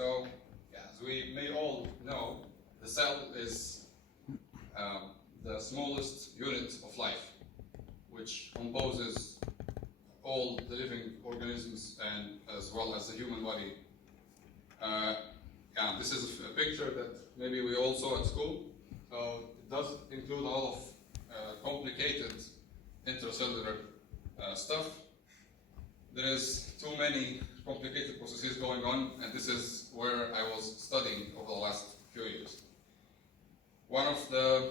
So, as we may all know, the cell is the smallest unit of life, which composes all the living organisms and as well as the human body. This is a picture that maybe we all saw at school. So it does include a lot of complicated intracellular stuff. There is too many complicated processes going on, and this is where I was studying over the last few years. One of the,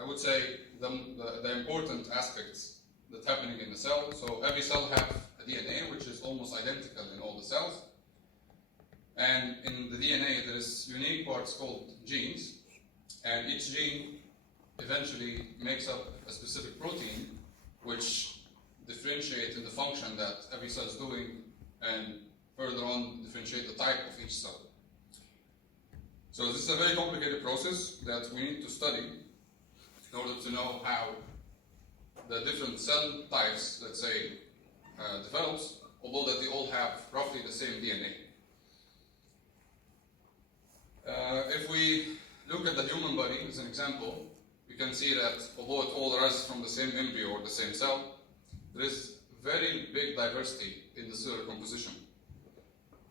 I would say, the important aspects that's happening in the cell. So every cell has a DNA, which is almost identical in all the cells. And in the DNA, there's unique parts called genes, and each gene eventually makes up a specific protein, which differentiate in the function that every cell is doing, and further on differentiate the type of each cell. So this is a very complicated process that we need to study in order to know how the different cell types, let's say, develops, although that they all have roughly the same DNA. If we look at the human body as an example, we can see that although it all arises from the same embryo or the same cell, there is very big diversity in the cellular composition.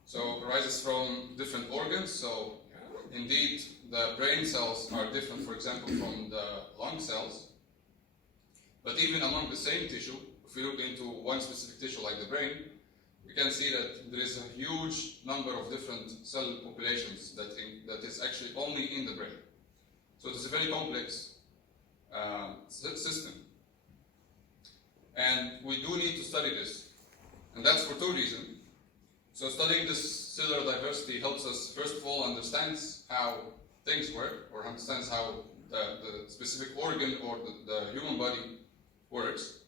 So it arises from different organs. So indeed, the brain cells are different, for example, from the lung cells. But even among the same tissue, if we look into one specific tissue like the brain, we can see that there is a huge number of different cell populations that is actually only in the brain. So it is a very complex system. And we do need to study this. And that's for two reasons. So studying this cellular diversity helps us, first of all, understand how things work, or understands how the specific organ or the human body works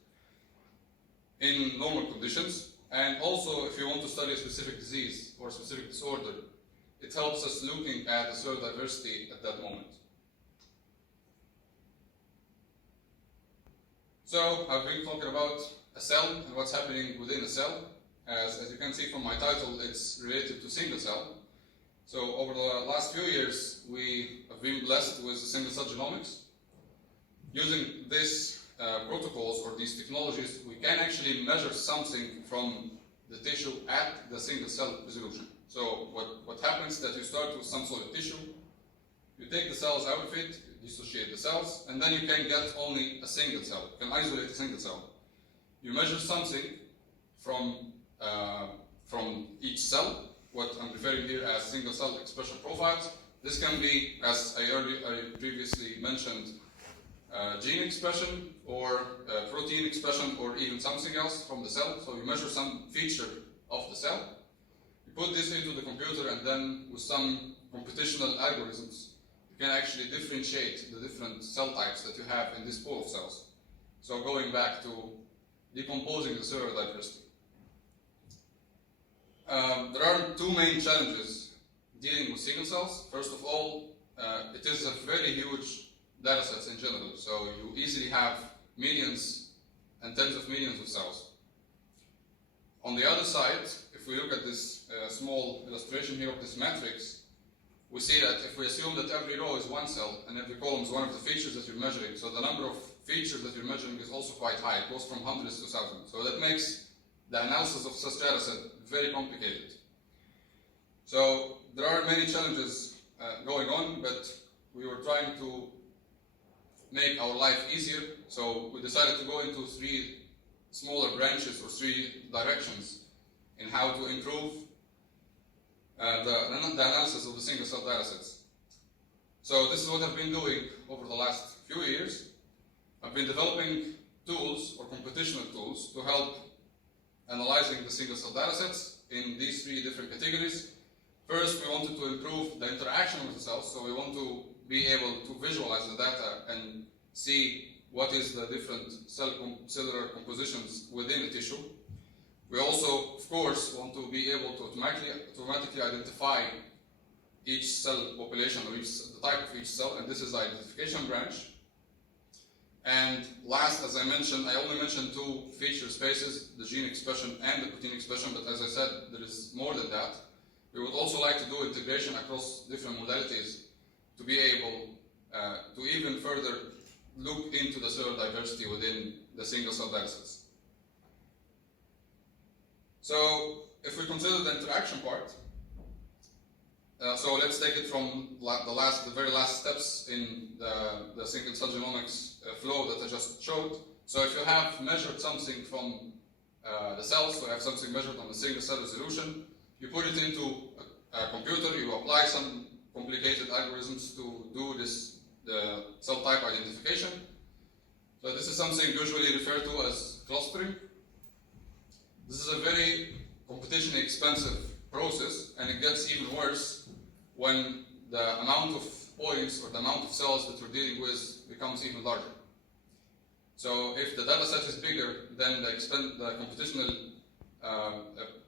in normal conditions. And also, if you want to study a specific disease or a specific disorder, it helps us looking at the cellular diversity at that moment. So, I've been talking about a cell and what's happening within a cell. As you can see from my title, it's related to single cell. So, over the last few years, we have been blessed with single cell genomics. Using these protocols or these technologies, we can actually measure something from the tissue at the single cell resolution. So, what happens is that you start with some solid tissue, you take the cells out of it, dissociate the cells, and then you can get only a single cell. You can isolate a single cell. You measure something from each cell, what I'm referring here as single cell expression profiles. This can be, as I previously mentioned, gene expression or protein expression or even something else from the cell. So you measure some feature of the cell. You put this into the computer, and then with some computational algorithms, you can actually differentiate the different cell types that you have in this pool of cells. So going back to decomposing the cellular diversity. There are two main challenges dealing with single cells. First of all, it is a very huge data sets in general. So you easily have millions and tens of millions of cells. On the other side, if we look at this small illustration here of this matrix, we see that if we assume that every row is one cell and every column is one of the features that you're measuring, so the number of features that you're measuring is also quite high. It goes from hundreds to thousands. So that makes the analysis of such data set very complicated. So there are many challenges going on, but we were trying to make our life easier. So we decided to go into three smaller branches or three directions in how to improve the analysis of the single cell data sets. So this is what I've been doing over the last few years. I've been developing tools or computational tools to help analyzing the single cell data sets in these three different categories. First, we wanted to improve the interaction with the cells, so we want to be able to visualize the data and see what is the different cellular compositions within the tissue. We also, of course, want to be able to automatically identify each cell population or the type of each cell, and this is the identification branch. And last, as I mentioned, I only mentioned two feature spaces, the gene expression and the protein expression, but as I said, there is more than that. we would also like to do integration across different modalities to be able to even further look into the cellular diversity within the single-cell datasets. So if we consider the interaction part, so let's take it from the very last steps in the single-cell genomics flow that I just showed. So if you have measured something from the cells, so you have something measured on the single-cell resolution, you put it into a computer, you apply some complicated algorithms to do the cell type identification. So this is something usually referred to as clustering. This is a very computationally expensive process, and it gets even worse when the amount of points or the amount of cells that we're dealing with becomes even larger. So if the data set is bigger, then the computational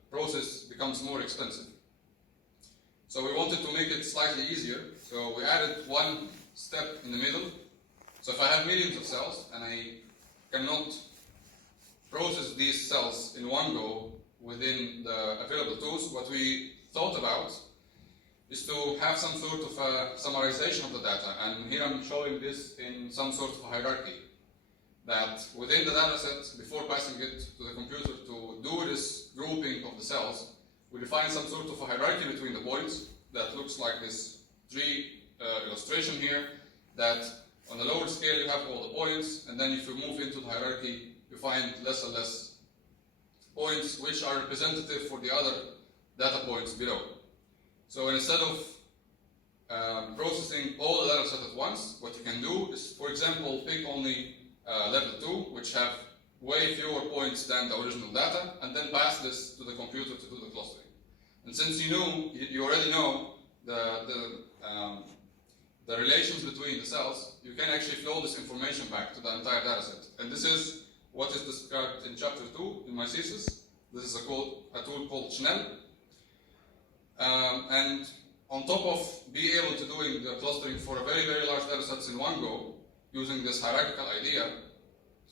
process becomes more expensive. So we wanted to make it slightly easier, so we added one step in the middle. So if I have millions of cells and I cannot process these cells in one go within the available tools, what we thought about is to have some sort of a summarization of the data. And here I'm showing this in some sort of a hierarchy. That within the data set, before passing it to the computer to do this grouping of the cells, we define some sort of a hierarchy between the points that looks like this tree illustration here, that on the lower scale you have all the points, and then if you move into the hierarchy, you find less and less points which are representative for the other data points below. So instead of processing all the data set at once, what you can do is, for example, pick only level 2, which have way fewer points than the original data, and then pass this to the computer to do the clustering. And since you already know the relations between the cells, you can actually flow this information back to the entire data set. And this is what is described in chapter 2 in my thesis. This is a tool called Schnell. And on top of being able to doing the clustering for a very, very large data sets in one go, using this hierarchical idea,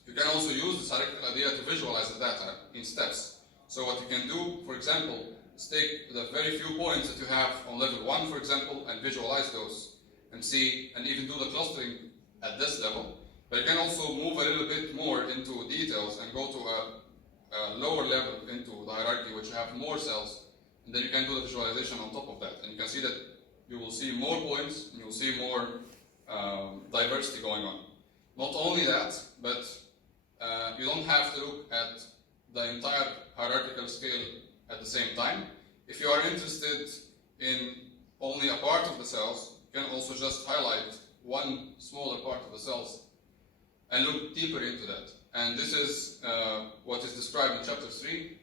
you can also use this hierarchical idea to visualize the data in steps. So what you can do, for example, is take the very few points that you have on level 1, for example, and visualize those and see, and even do the clustering at this level. But you can also move a little bit more into details and go to a lower level into the hierarchy, which you have more cells, and then you can do the visualization on top of that. And you can see that you will see more points, and you will see more diversity going on. Not only that, but you don't have to look at the entire hierarchical scale at the same time. If you are interested in only a part of the cells, you can also just highlight one smaller part of the cells and look deeper into that. And this is what is described in chapter 3.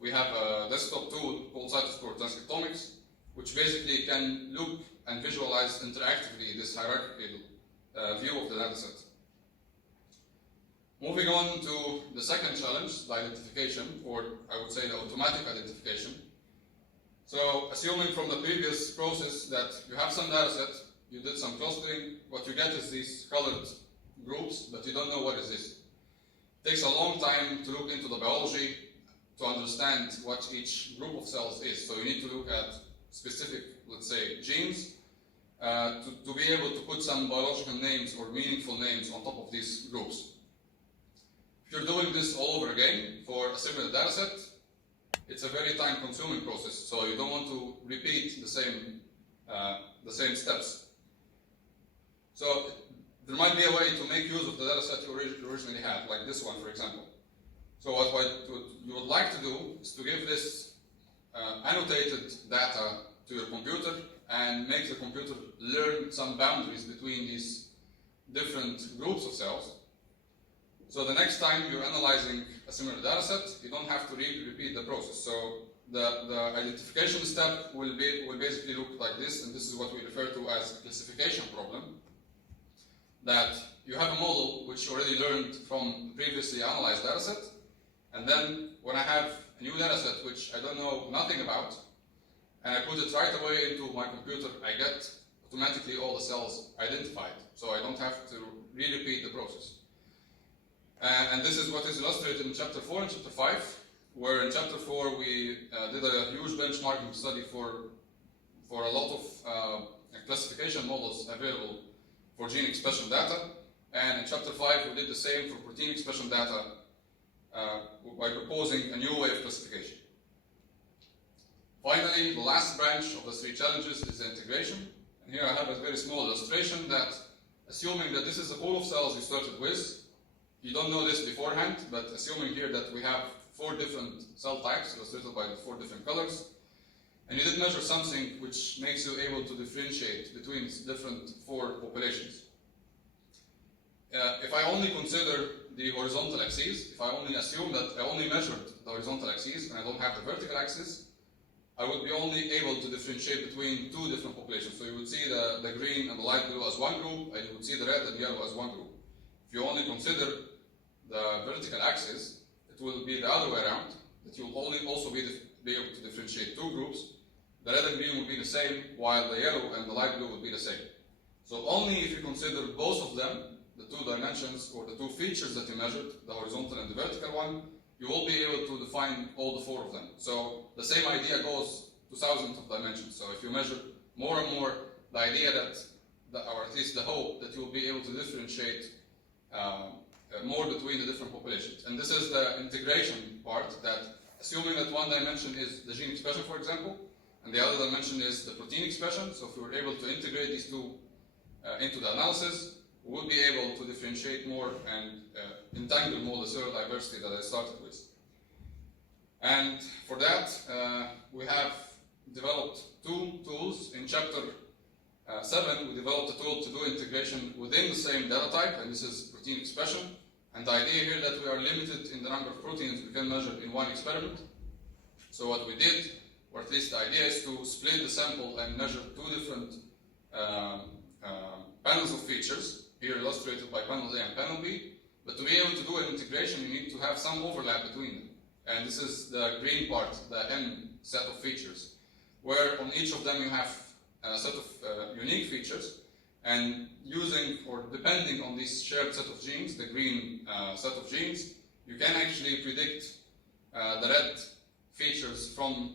We have a desktop tool called Cytoscore Transcriptomics, which basically can look and visualize interactively this hierarchical view of the dataset. Moving on to the second challenge, the identification, or I would say the automatic identification. So assuming from the previous process that you have some dataset, you did some clustering, what you get is these colored groups, but you don't know what is this. It takes a long time to look into the biology to understand what each group of cells is. So you need to look at specific, let's say, genes to be able to put some biological names or meaningful names on top of these groups. If you're doing this all over again for a similar dataset, it's a very time-consuming process, so you don't want to repeat the same steps. So there might be a way to make use of the dataset you originally had, like this one, for example. So what you would like to do is to give this annotated data to your computer and make the computer learn some boundaries between these different groups of cells. So the next time you're analyzing a similar dataset, you don't have to repeat the process. So the identification step will basically look like this, and this is what we refer to as a classification problem. That you have a model which you already learned from previously analyzed dataset, and then when I have a new dataset which I don't know nothing about, and I put it right away into my computer, I get automatically all the cells identified. So I don't have to re-repeat the process. And this is what is illustrated in chapter 4 and chapter 5, where in chapter 4 we did a huge benchmarking study for a lot of classification models available for gene expression data. And in chapter 5 we did the same for protein expression data by proposing a new way of classification. Finally, the last branch of the 3 challenges is the integration. And here I have a very small illustration that, assuming that this is a pool of cells you started with, you don't know this beforehand, but assuming here that we have 4 different cell types illustrated by the 4 different colors, and you did measure something which makes you able to differentiate between different 4 populations. If I only consider the horizontal axis, if I only assume that I only measured the horizontal axis and I don't have the vertical axis, I would be only able to differentiate between 2 different populations. So you would see the green and the light blue as one group, and you would see the red and yellow as one group. If you only consider the vertical axis, it will be the other way around, that you'll only also be able to differentiate 2 groups. The red and green will be the same, while the yellow and the light blue will be the same. So only if you consider both of them, the 2 dimensions or the 2 features that you measured, the horizontal and the vertical one, you will be able to define all the 4 of them. So the same idea goes to thousands of dimensions. So if you measure more and more, the idea that or at least the hope that you will be able to differentiate more between the different populations. And this is the integration part, that assuming that one dimension is the gene expression, for example, and the other dimension is the protein expression. So if we were able to integrate these 2 into the analysis, we would be able to differentiate more and entangle more the cellular diversity that I started with. And for that, we have developed 2 tools. In chapter 7, we developed a tool to do integration within the same data type, and this is protein expression. And the idea here that we are limited in the number of proteins we can measure in one experiment. So what we did, or at least the idea, is to split the sample and measure 2 different panels of features, here illustrated by panel A and panel B. But to be able to do an integration, you need to have some overlap between them. And this is the green part, the N set of features, where on each of them you have a set of unique features, and using or depending on this shared set of genes, the green set of genes, you can actually predict the red features from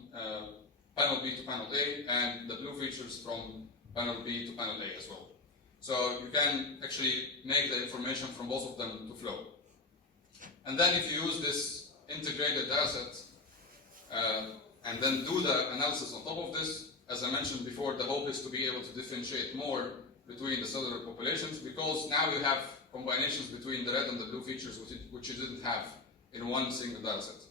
panel B to panel A, and the blue features from panel B to panel A as well. So you can actually make the information from both of them to flow. And then if you use this integrated dataset and then do the analysis on top of this, as I mentioned before, the hope is to be able to differentiate more between the cellular populations, because now you have combinations between the red and the blue features which you didn't have in one single dataset.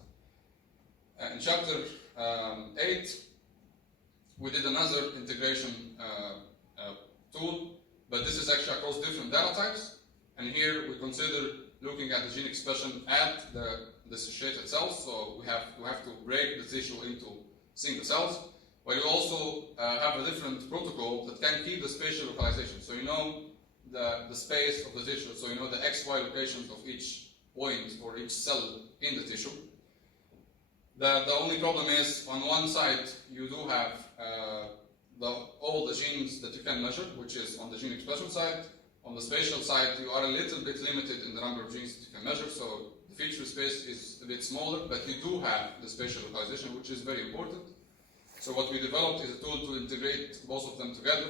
In chapter 8, we did another integration tool, but this is actually across different data types. And here we consider looking at the gene expression at the dissociated cells. So we have to break the tissue into single cells. But you also have a different protocol that can keep the spatial localization. So you know the space of the tissue, so you know the XY locations of each point or each cell in the tissue. The only problem is, on one side, you do have all the genes that you can measure, which is on the gene expression side. On the spatial side, you are a little bit limited in the number of genes that you can measure, so the feature space is a bit smaller, but you do have the spatial localization, which is very important. So what we developed is a tool to integrate both of them together,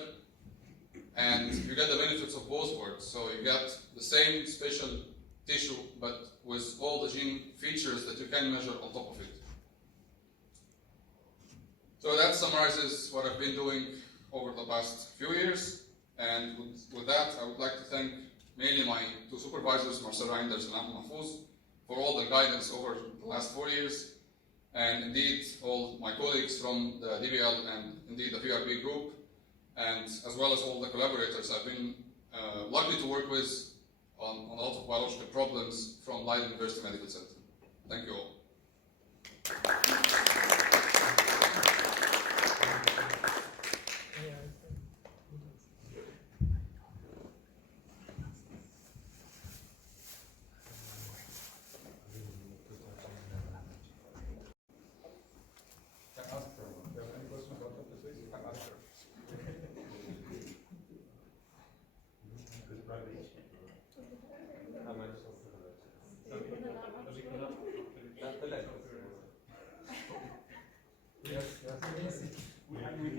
and you get the benefits of both worlds. So you get the same spatial tissue, but with all the gene features that you can measure on top of it. So that summarizes what I've been doing over the past few years. And with that, I would like to thank mainly my 2 supervisors, Marcel Reinders and Ahmed Mahfouz, for all the guidance over the last 4 years. And indeed, all my colleagues from the DBL and indeed the PRB group, and as well as all the collaborators I've been lucky to work with on a lot of biological problems from Leiden University Medical Center. Thank you all.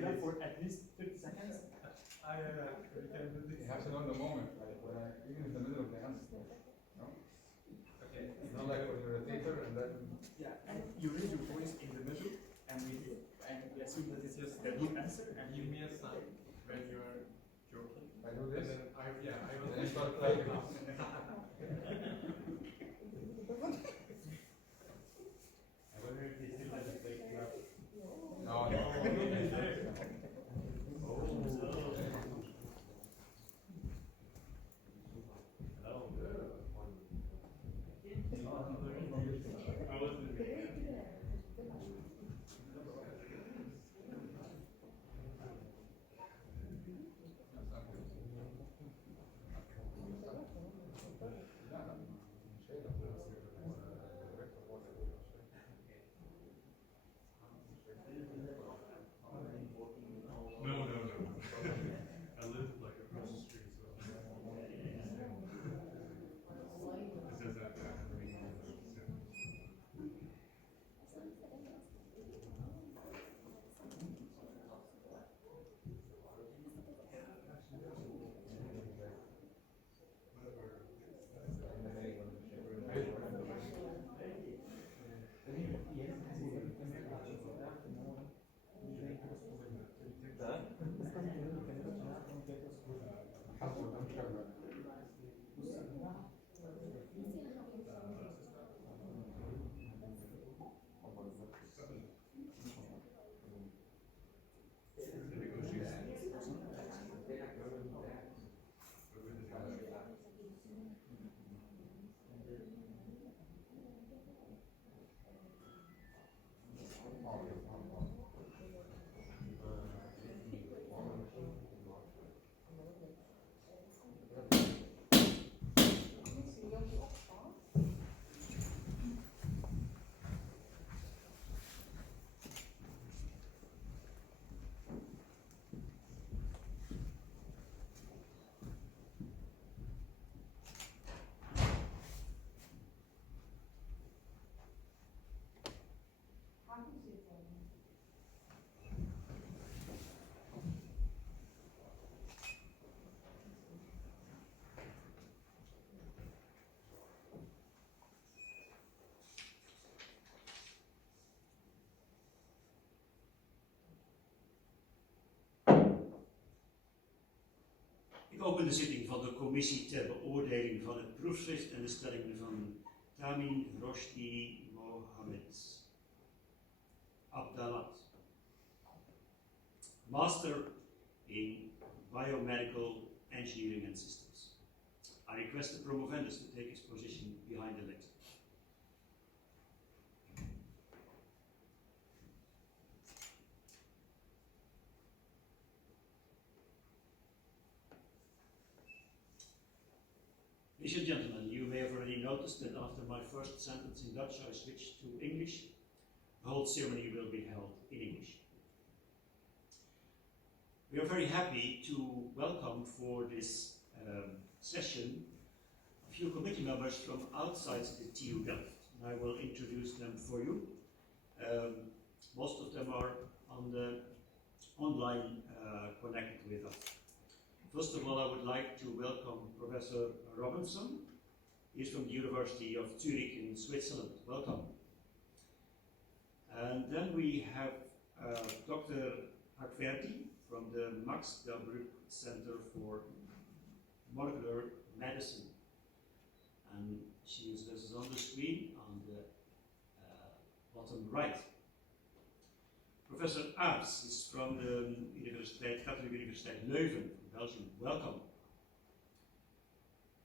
camera for at least 30 seconds. You have to know the moment, like even in the middle of the answer. No? Okay. It's not like when you rotator and then. Yeah, and you raise your voice in the middle, and we assume that it's just the good answer, and Give me a sign when you are joking. I do And this. then I will. Then you start clapping. I wonder if they still let us take clap. No, No. I live like across the street, so. It says that. Ik open de zitting van de commissie ter beoordeling van het proefschrift en de stellingen van Tamim Abdelaal, Master in Biomedical Engineering and Systems. I request the promovendus to take his position behind the lectern. Ladies and gentlemen, you may have already noticed that after my first sentence in Dutch, I switched to English. The whole ceremony will be held in English. We are very happy to welcome for this session a few committee members from outside the TU Delft. And I will introduce them for you. Most of them are on the online connected with us. First of all, I would like to welcome Professor Robinson. He's from the University of Zurich in Switzerland. Welcome. And then we have Dr. Hakverdi from the Max Delbrück Center for Molecular Medicine. And she is on the screen on the bottom right. Professor Aars is from the Catholic Universiteit Leuven, Belgium. Welcome.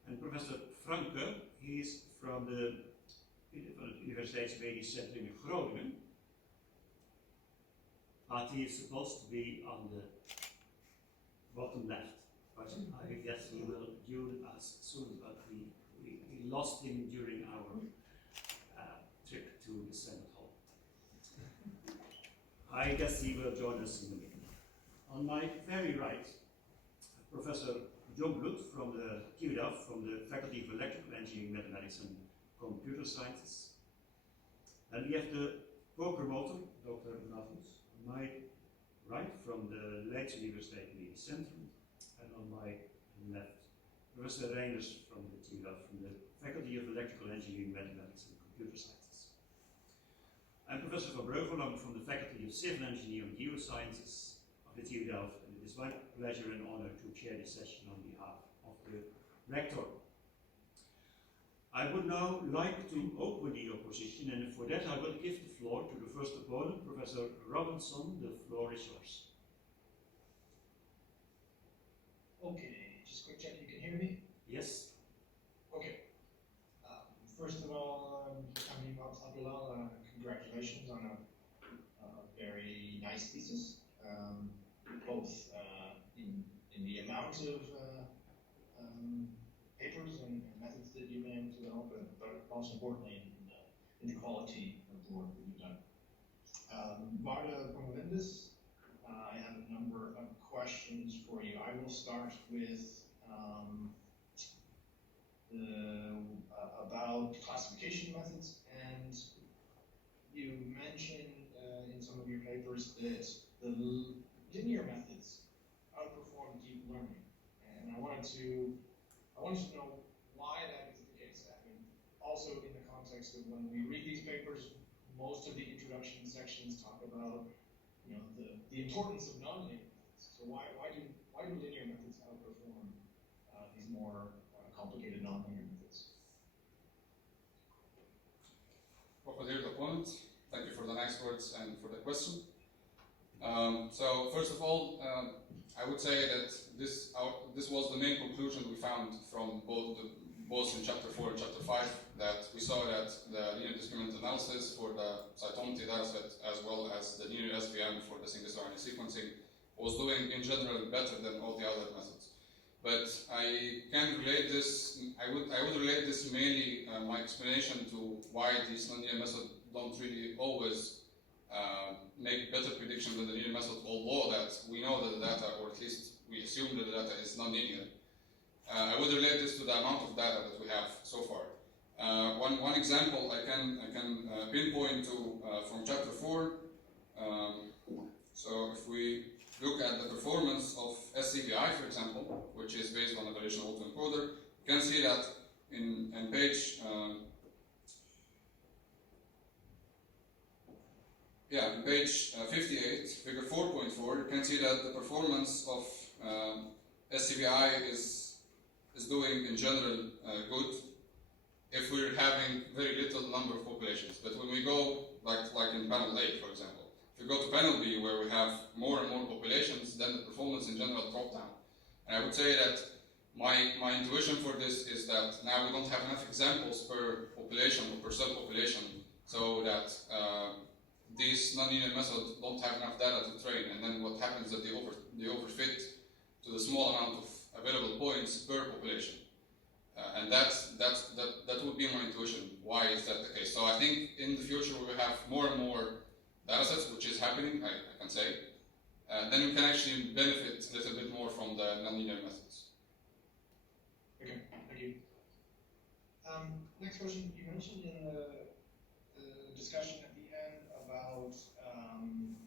And Professor Franke, he is from the Universiteitsmedisch Centrum in Groningen. But he is supposed to be on the bottom left. But I guess he will join us soon, but we lost him during our trip to the Senate Hall. I guess he will join us in a minute. On my very right, Professor John Blood from the TU Delft, from the Faculty of Electrical Engineering, Mathematics and Computer Sciences. And we have the co-promoter, Dr. Navus, on my right, from the right, Universiteit Medisch Centrum, and on my left, Professor Reiners from the TU Delft, from the Faculty of Electrical Engineering, Mathematics and Computer Sciences. I'm Professor Van Breugel, I'm from the Faculty of Civil Engineering and Geosciences of the TU Delft, and it is my pleasure and honor to chair this session on behalf of the Rector. I would now like to open the opposition, and for that I will give the floor to the first opponent, Professor Robinson. The floor is yours. Okay, just quick check, you can hear me? Yes. Okay. First of all, Tamim Abdelaal, congratulations on a very nice thesis, both in the amount of papers and methods that you've been able to develop, but most importantly in the quality of the work that you've done. Marta Promovendis, I have a number of questions for you. I will start with about classification methods, and you mentioned in some of your papers that the linear methods outperform deep learning, and I wanted to know why that is the case. I mean, also in the context of when we read these papers, most of the introduction sections talk about the importance of nonlinear methods. So why do linear methods outperform these more complicated nonlinear methods? Well, for the opponent, thank you for the nice words and for the question. So first of all, I would say that this was the main conclusion we found from both in Chapter 4 and Chapter 5, that we saw that the linear discriminant analysis for the cytometry dataset as well as the linear SVM for the single RNA sequencing was doing in general better than all the other methods. But I can relate this, I would relate this mainly, my explanation to why these nonlinear methods don't really always make better predictions than the linear method, although that we know that the data, or at least we assume that the data is nonlinear. I would relate this to the amount of data that we have so far. One example I can pinpoint to from Chapter 4. So if we look at the performance of SCVI, for example, which is based on a variational autoencoder, you can see that in page page 58, figure 4.4, you can see that the performance of SCVI is doing in general good if we're having very little number of populations. But when we go, like in panel A, for example, if we go to panel B, where we have more and more populations, then the performance in general drops down. And I would say that my intuition for this is that now we don't have enough examples per population or per cell population, so that these nonlinear methods don't have enough data to train, and then what happens is that they overfit to the small amount of available points per population. And that would be my intuition. Why is that the case? So I think in the future we will have more and more datasets, which is happening, I can say. Then we can actually benefit a little bit more from the nonlinear methods. Okay, thank you. Next question, you mentioned in the discussion at the end about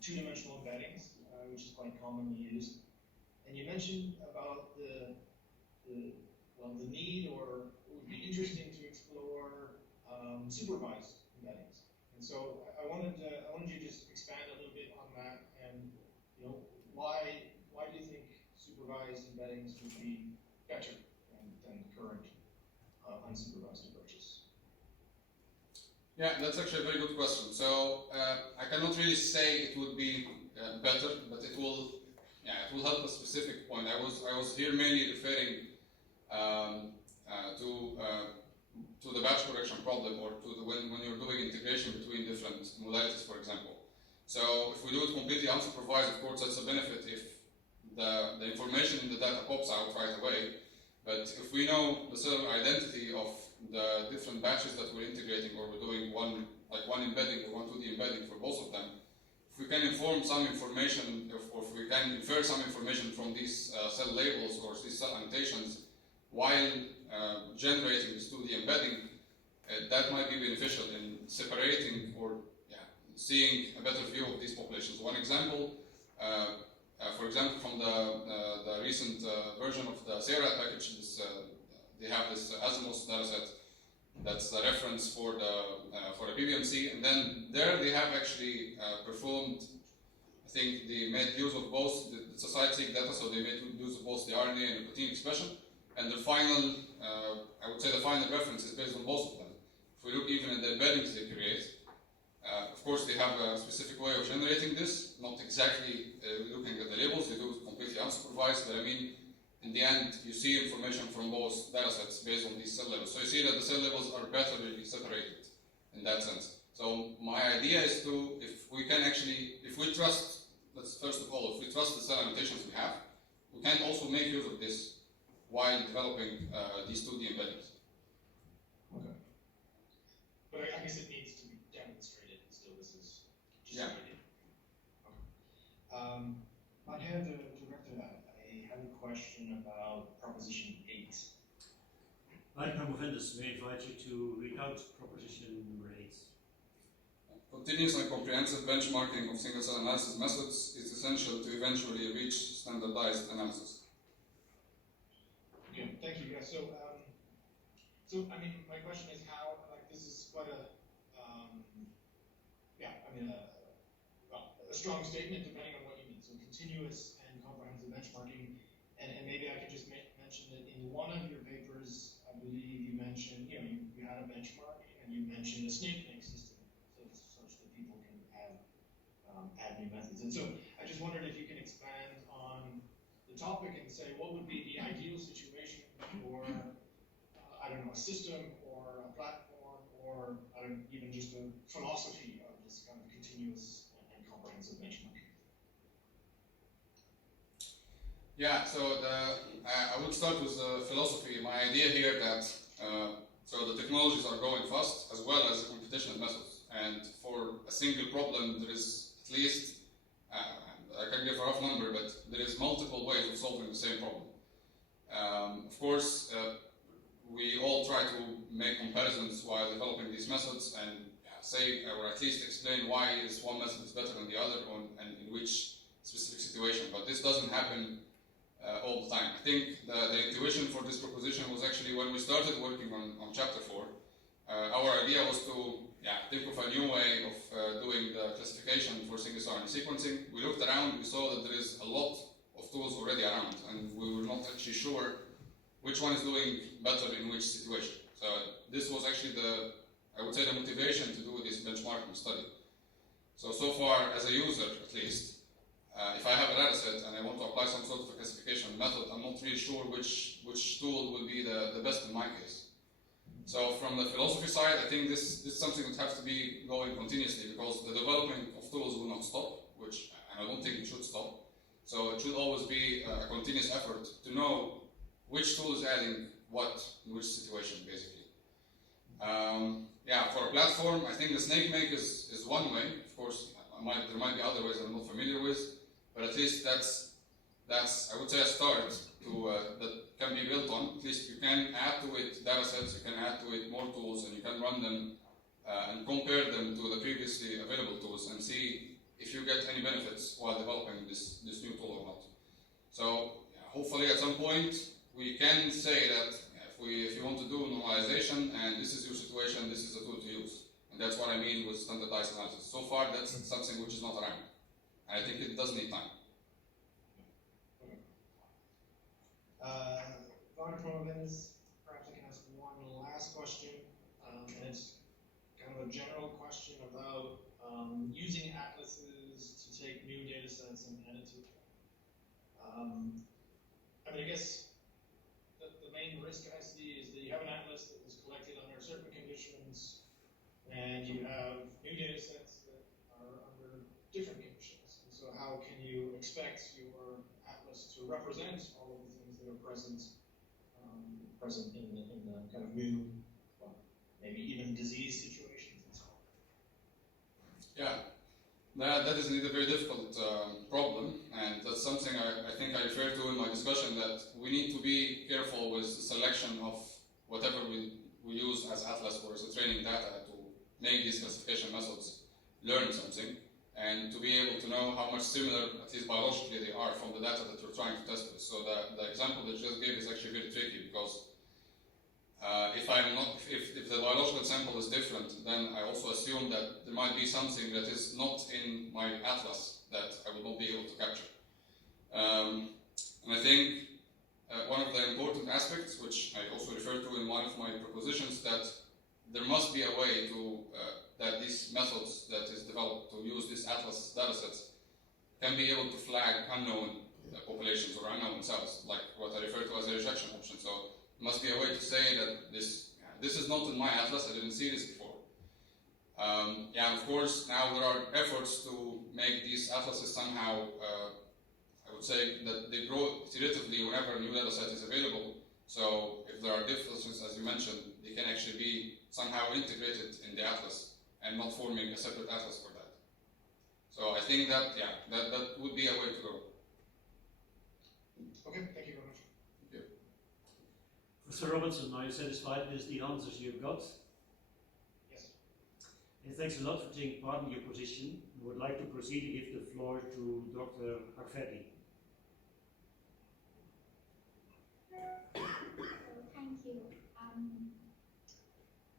two-dimensional embeddings, which is quite commonly used. And you mentioned about the need, or it would be interesting to explore supervised embeddings. And so I wanted you to just expand a little bit on that, and why do you think supervised embeddings would be better than current unsupervised approaches? Yeah, that's actually a very good question. So I cannot really say it would be better, but it will help a specific point. I was here mainly referring to the batch correction problem, or to when you're doing integration between different modalities, for example. So if we do it completely unsupervised, of course that's a benefit if the information in the data pops out right away. But if we know the cellular identity of the different batches that we're integrating, or we're doing one embedding or one 2D embedding for both of them, if we can inform some information, or if we can infer some information from these cell labels or these cell annotations while generating this 2D embedding, that might be beneficial in separating or seeing a better view of these populations. One example, for for example, from the recent version of the SARAT package, they have this Asimos dataset that's the reference for the PBMC, and then there they have actually performed. I think they made use of both the society data, so they made use of both the RNA and the protein expression, and the final, I would say the final reference is based on both of them. If we look even at the embeddings they create, of course they have a specific way of generating this, not exactly looking at the labels, they do it completely unsupervised, but I mean, in the end, you see information from both datasets based on these cell levels. So you see that the cell levels are better separated in that sense. So my idea is to, if we can actually, if we trust, first of all, if we trust the cell annotations we have, we can also make use of this while developing these 2D embeddings. Okay. But I guess it needs to be demonstrated. Still, this is just Yeah. okay. I had director. I have a question about Proposition 8. Madam Defence, may I invite you to read out proposition number 8. Continuous and comprehensive benchmarking of single-cell analysis methods is essential to eventually reach standardized analysis. Okay, thank you. Yeah, so I mean, my question is how, like, this is quite a, a strong statement depending on what you mean. So continuous and comprehensive benchmarking, and maybe I could just mention that in one of your papers, I believe you mentioned, you had a benchmark, and you mentioned a snake system, such that people can add new methods. And so I just wondered if you can expand on the topic and say what would be the ideal situation for, I don't know, a system or a platform or even just a philosophy of this kind of continuous and comprehensive benchmarking. Yeah, so I would start with the philosophy. My idea here that so the technologies are growing fast as well as the computational methods, and for a single problem there is at least, I can give a rough number, but there is multiple ways of solving the same problem. Of course, we all try to make comparisons while developing these methods and say, or at least explain why is one method is better than the other and in which specific situation, but this doesn't happen all the time. I think the intuition for this proposition was actually when we started working on chapter 4. Our idea was to think of a new way of doing the classification for single-cell RNA sequencing. We looked around, we saw that there is a lot of tools already around, and we were not actually sure which one is doing better in which situation. So this was actually I would say the motivation to do this benchmarking study. So far, as a user at least, if I have a data set and I want to apply some sort of a classification method, I'm not really sure which tool will be the best in my case. So from the philosophy side, I think this is something that has to be going continuously because the development of tools will not stop, and I don't think it should stop. So it should always be a continuous effort to know which tool is adding what in which situation, basically. For a platform, I think the snake is one way. Of course, there might be other ways I'm not familiar with, but at least that's I would say a start to that can be built on. At least you can add to it data sets, you can add to it more tools, and you can run them and compare them to the previously available tools and see if you get any benefits while developing this new tool or not. So hopefully at some point we can say that if you want to do normalization and this is your situation, this is a tool to use. And that's what I mean with standardized analysis. So far that's something which is not around. I think it does need time. Dr. Provence, perhaps I can ask one last question, and it's kind of a general question about using atlases to take new data sets and add it to them. I guess the main risk I see is that you have an atlas that was collected under certain conditions, and you have new data sets that are under different conditions. And so how can you expect your atlas to represent all of the things that are present in the kind of new, maybe even disease situations and so on? Yeah, that is indeed a very difficult problem, and that's something I think I referred to in my discussion, that we need to be careful with the selection of whatever we use as atlas or as a training data to make these classification methods learn something. and to be able to know how much similar, at least biologically, they are from the data that you're trying to test with. So the example that you just gave is actually very tricky, because if the biological sample is different, then I also assume that there might be something that is not in my atlas that I will not be able to capture. And I think one of the important aspects, which I also referred to in one of my propositions, that there must be a way to that these methods that is developed to use these atlas datasets can be able to flag unknown populations or unknown cells, like what I refer to as a rejection option. So there must be a way to say that this is not in my atlas, I didn't see this before. Yeah, and of course, now there are efforts to make these atlases somehow, I would say that they grow iteratively whenever a new data set is available. So if there are differences, as you mentioned, they can actually be somehow integrated in the atlas and not forming a separate atlas for that. So I think that, yeah, that would be a way to go. Okay, thank you very much. Thank you. Professor Robinson, are you satisfied with the answers you've got? Yes. And thanks a lot for taking part in your position. I would like to proceed to give the floor to Dr. Arfedi. Thank you.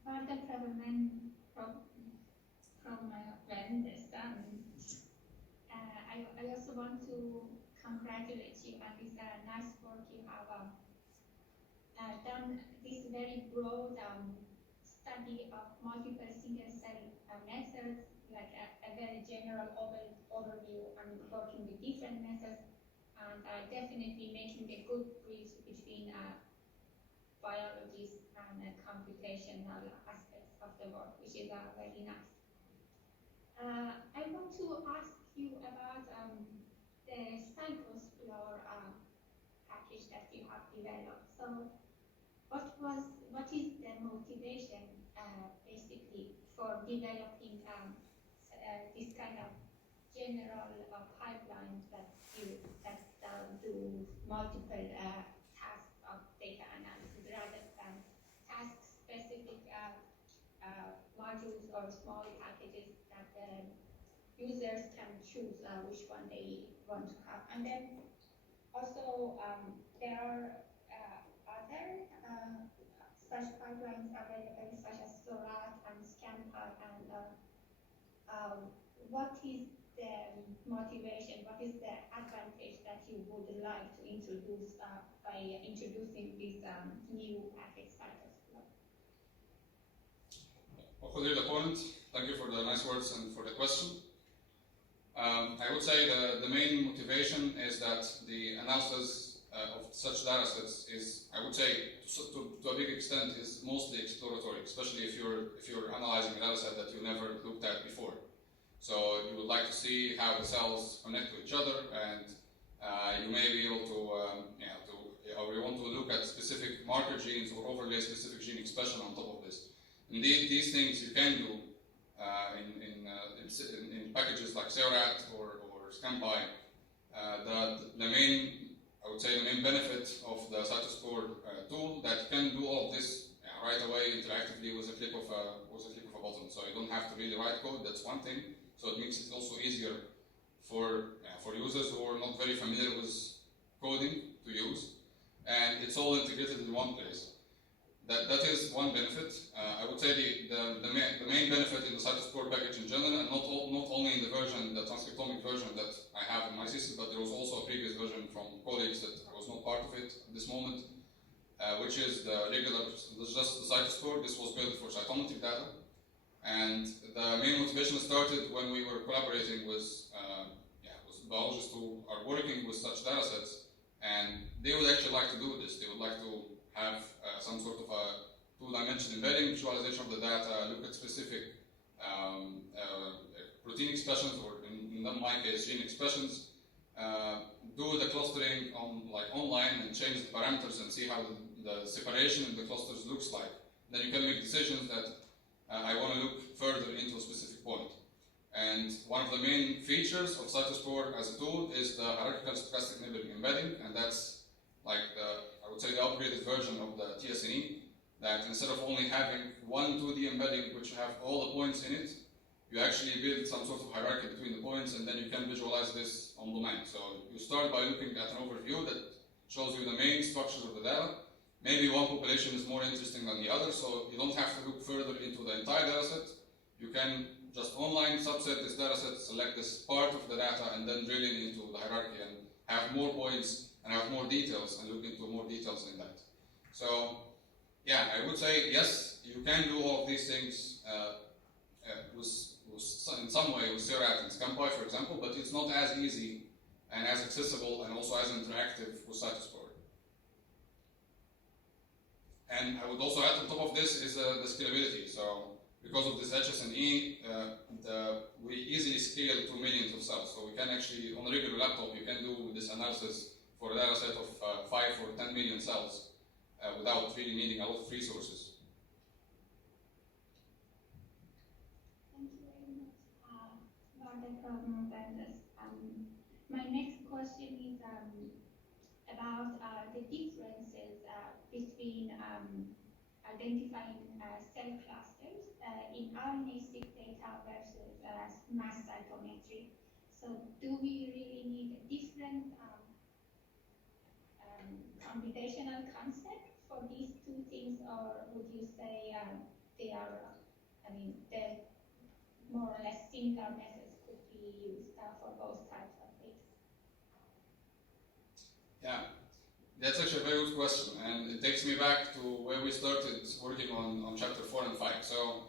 Further from my friend, I also want to congratulate you on this nice work you have done. This very broad study of multiple single cell methods, like a very general overview on working with different methods, and definitely making a good bridge between biologists and computational aspects of the work, which is very nice. I want to ask you about the cytoscore package that you have developed. So, what is the motivation basically for developing this kind of general pipeline that do multiple tasks of data analysis rather than task-specific modules or small packages that users can choose which one they want to have. And then also there are other such pipelines available, such as SORAT and ScanPy. And what is the motivation? What is the advantage that you would like to introduce by introducing this new package cytoscore? For the point, thank you for the nice words and for the question. I would say the main motivation is that the analysis of such data sets is, I would say, to a big extent, is mostly exploratory, especially if you're analyzing a data set that you never looked at before. So you would like to see how the cells connect to each other, and you may be able to, or you want to look at specific marker genes or overlay specific gene expression on top of this. Indeed, these things you can do in packages like SORAT or ScanPy. I would say the main benefit of the cytoscore tool that can do all of this right away interactively with a click of a button. So you don't have to really write code. That's one thing. So it makes it also easier for users who are not very familiar with coding to use, and it's all integrated in one place. That is one benefit. I would say the main benefit in the cytoscore package in general, and not only in the transcriptomic version that I have in my thesis, but there was also a previous version from colleagues that I was not part of it at this moment, which is just the cytoscore. This was built for cytometric data, and the main motivation started when we were collaborating with biologists who are working with such data sets, and they would actually like to do this. They would like to have some sort of a two-dimensional embedding, visualization of the data, look at specific protein expressions, or in my case, gene expressions, do the clustering online and change the parameters and see how the separation in the clusters looks like. Then you can make decisions that I want to look further into a specific point. And one of the main features of cytoscore as a tool is the hierarchical stochastic neighboring embedding, and that's like I would say the upgraded version of the TSNE, that instead of only having one 2D embedding which have all the points in it, you actually build some sort of hierarchy between the points, and then you can visualize this on demand. So you start by looking at an overview that shows you the main structures of the data. Maybe one population is more interesting than the other, so you don't have to look further into the entire data set. You can just online subset this data set, select this part of the data, and then drill into the hierarchy and have more points and have more details and look into more details in that. So yeah, I would say yes, you can do all of these things in some way with CRAT and ScamPy, for example, but it's not as easy and as accessible and also as interactive with Cytoscore. And I would also add on top of this is the scalability. So because of this HSNE, we easily scale to millions of cells. So we can actually, on a regular laptop, you can do this analysis for a data set of 5 or 10 million cells without really needing a lot of resources. Thank you very much, Marta from Ventus. My next question is about the differences between identifying cell clusters in RNA-seq data versus mass cytometry. So do we really need a different computational concept for these two things, or would you say they are, the more or less similar methods could be used for both types of data? Yeah, that's actually a very good question, and it takes me back to where we started working on chapter 4 and 5. So,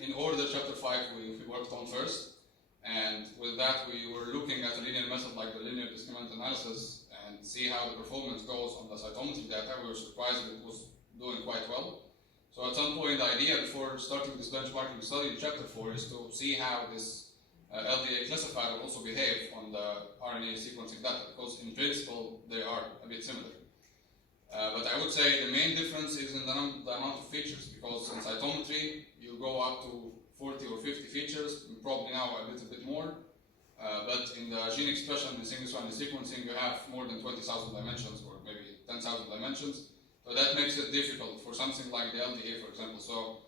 in order, chapter 5 we worked on first, and with that we were looking at a linear method like the linear discriminant analysis and see how the performance goes on the cytometry data. We were surprised that it was doing quite well. So at some point, the idea before starting this benchmarking study in chapter 4 is to see how this LDA classifier will also behave on the RNA sequencing data, because in principle they are a bit similar. But I would say the main difference is in the amount of features, because in cytometry you go up to 40 or 50 features, probably now a little bit more. But in the gene expression in single-stranded sequencing, you have more than 20,000 dimensions, or maybe 10,000 dimensions. So that makes it difficult for something like the LDA, for example. So,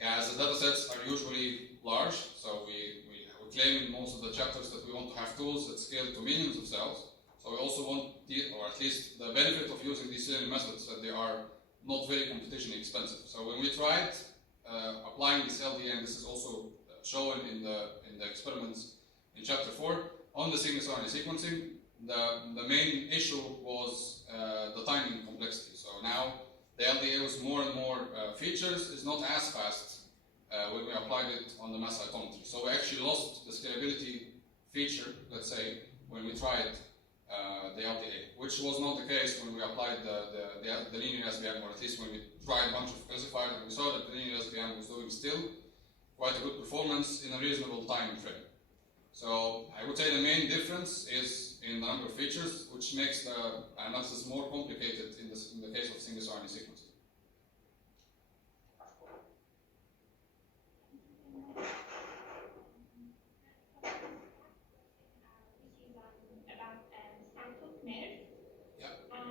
as the data sets are usually large, so we claim in most of the chapters that we want to have tools that scale to millions of cells. So we also want, or at least the benefit of using these linear methods, that they are not very computationally expensive. So when we tried applying this LDA, and this is also shown in the experiments in chapter 4, on the single-stranded sequencing, the main issue was the timing complexity. So now the LDA with more and more features is not as fast when we applied it on the mass cytometry. So we actually lost the scalability feature, let's say, when we tried the LDA, which was not the case when we applied the linear SVM, or at least when we tried a bunch of classifiers and we saw that the linear SVM was doing still quite a good performance in a reasonable time frame. So I would say the main difference is in the number of features, which makes the analysis more complicated in the case of single-stranded sequencing.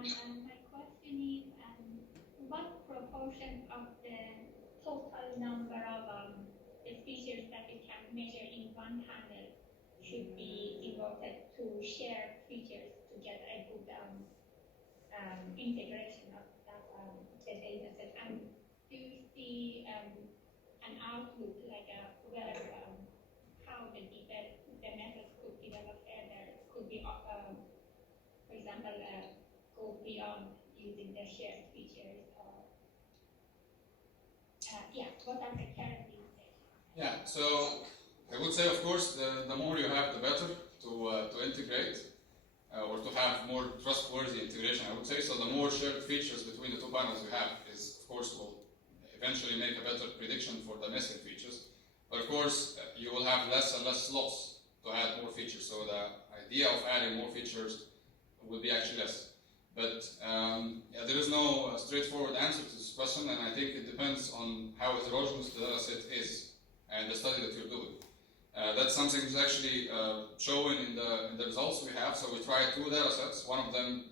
And my question is, what proportion of the total number of the features that you can measure in one panel should be devoted to shared features to get a good integration of that the data set? And do you see an outlook, like where how the method could develop further? Could be, for example, go beyond using the shared features, or what are the current limitations? Yeah, so I would say, of course, the more you have, the better to integrate or to have more trustworthy integration, I would say. So the more shared features between the two panels you have is, of course, will eventually make a better prediction for the missing features. But of course, you will have less and less slots to add more features. So the idea of adding more features would be actually less. But there is no straightforward answer to this question, and I think it depends on how heterogeneous the data set is and the study that you're doing. That's something that's actually shown in the results we have. So we tried 2 data sets. One of them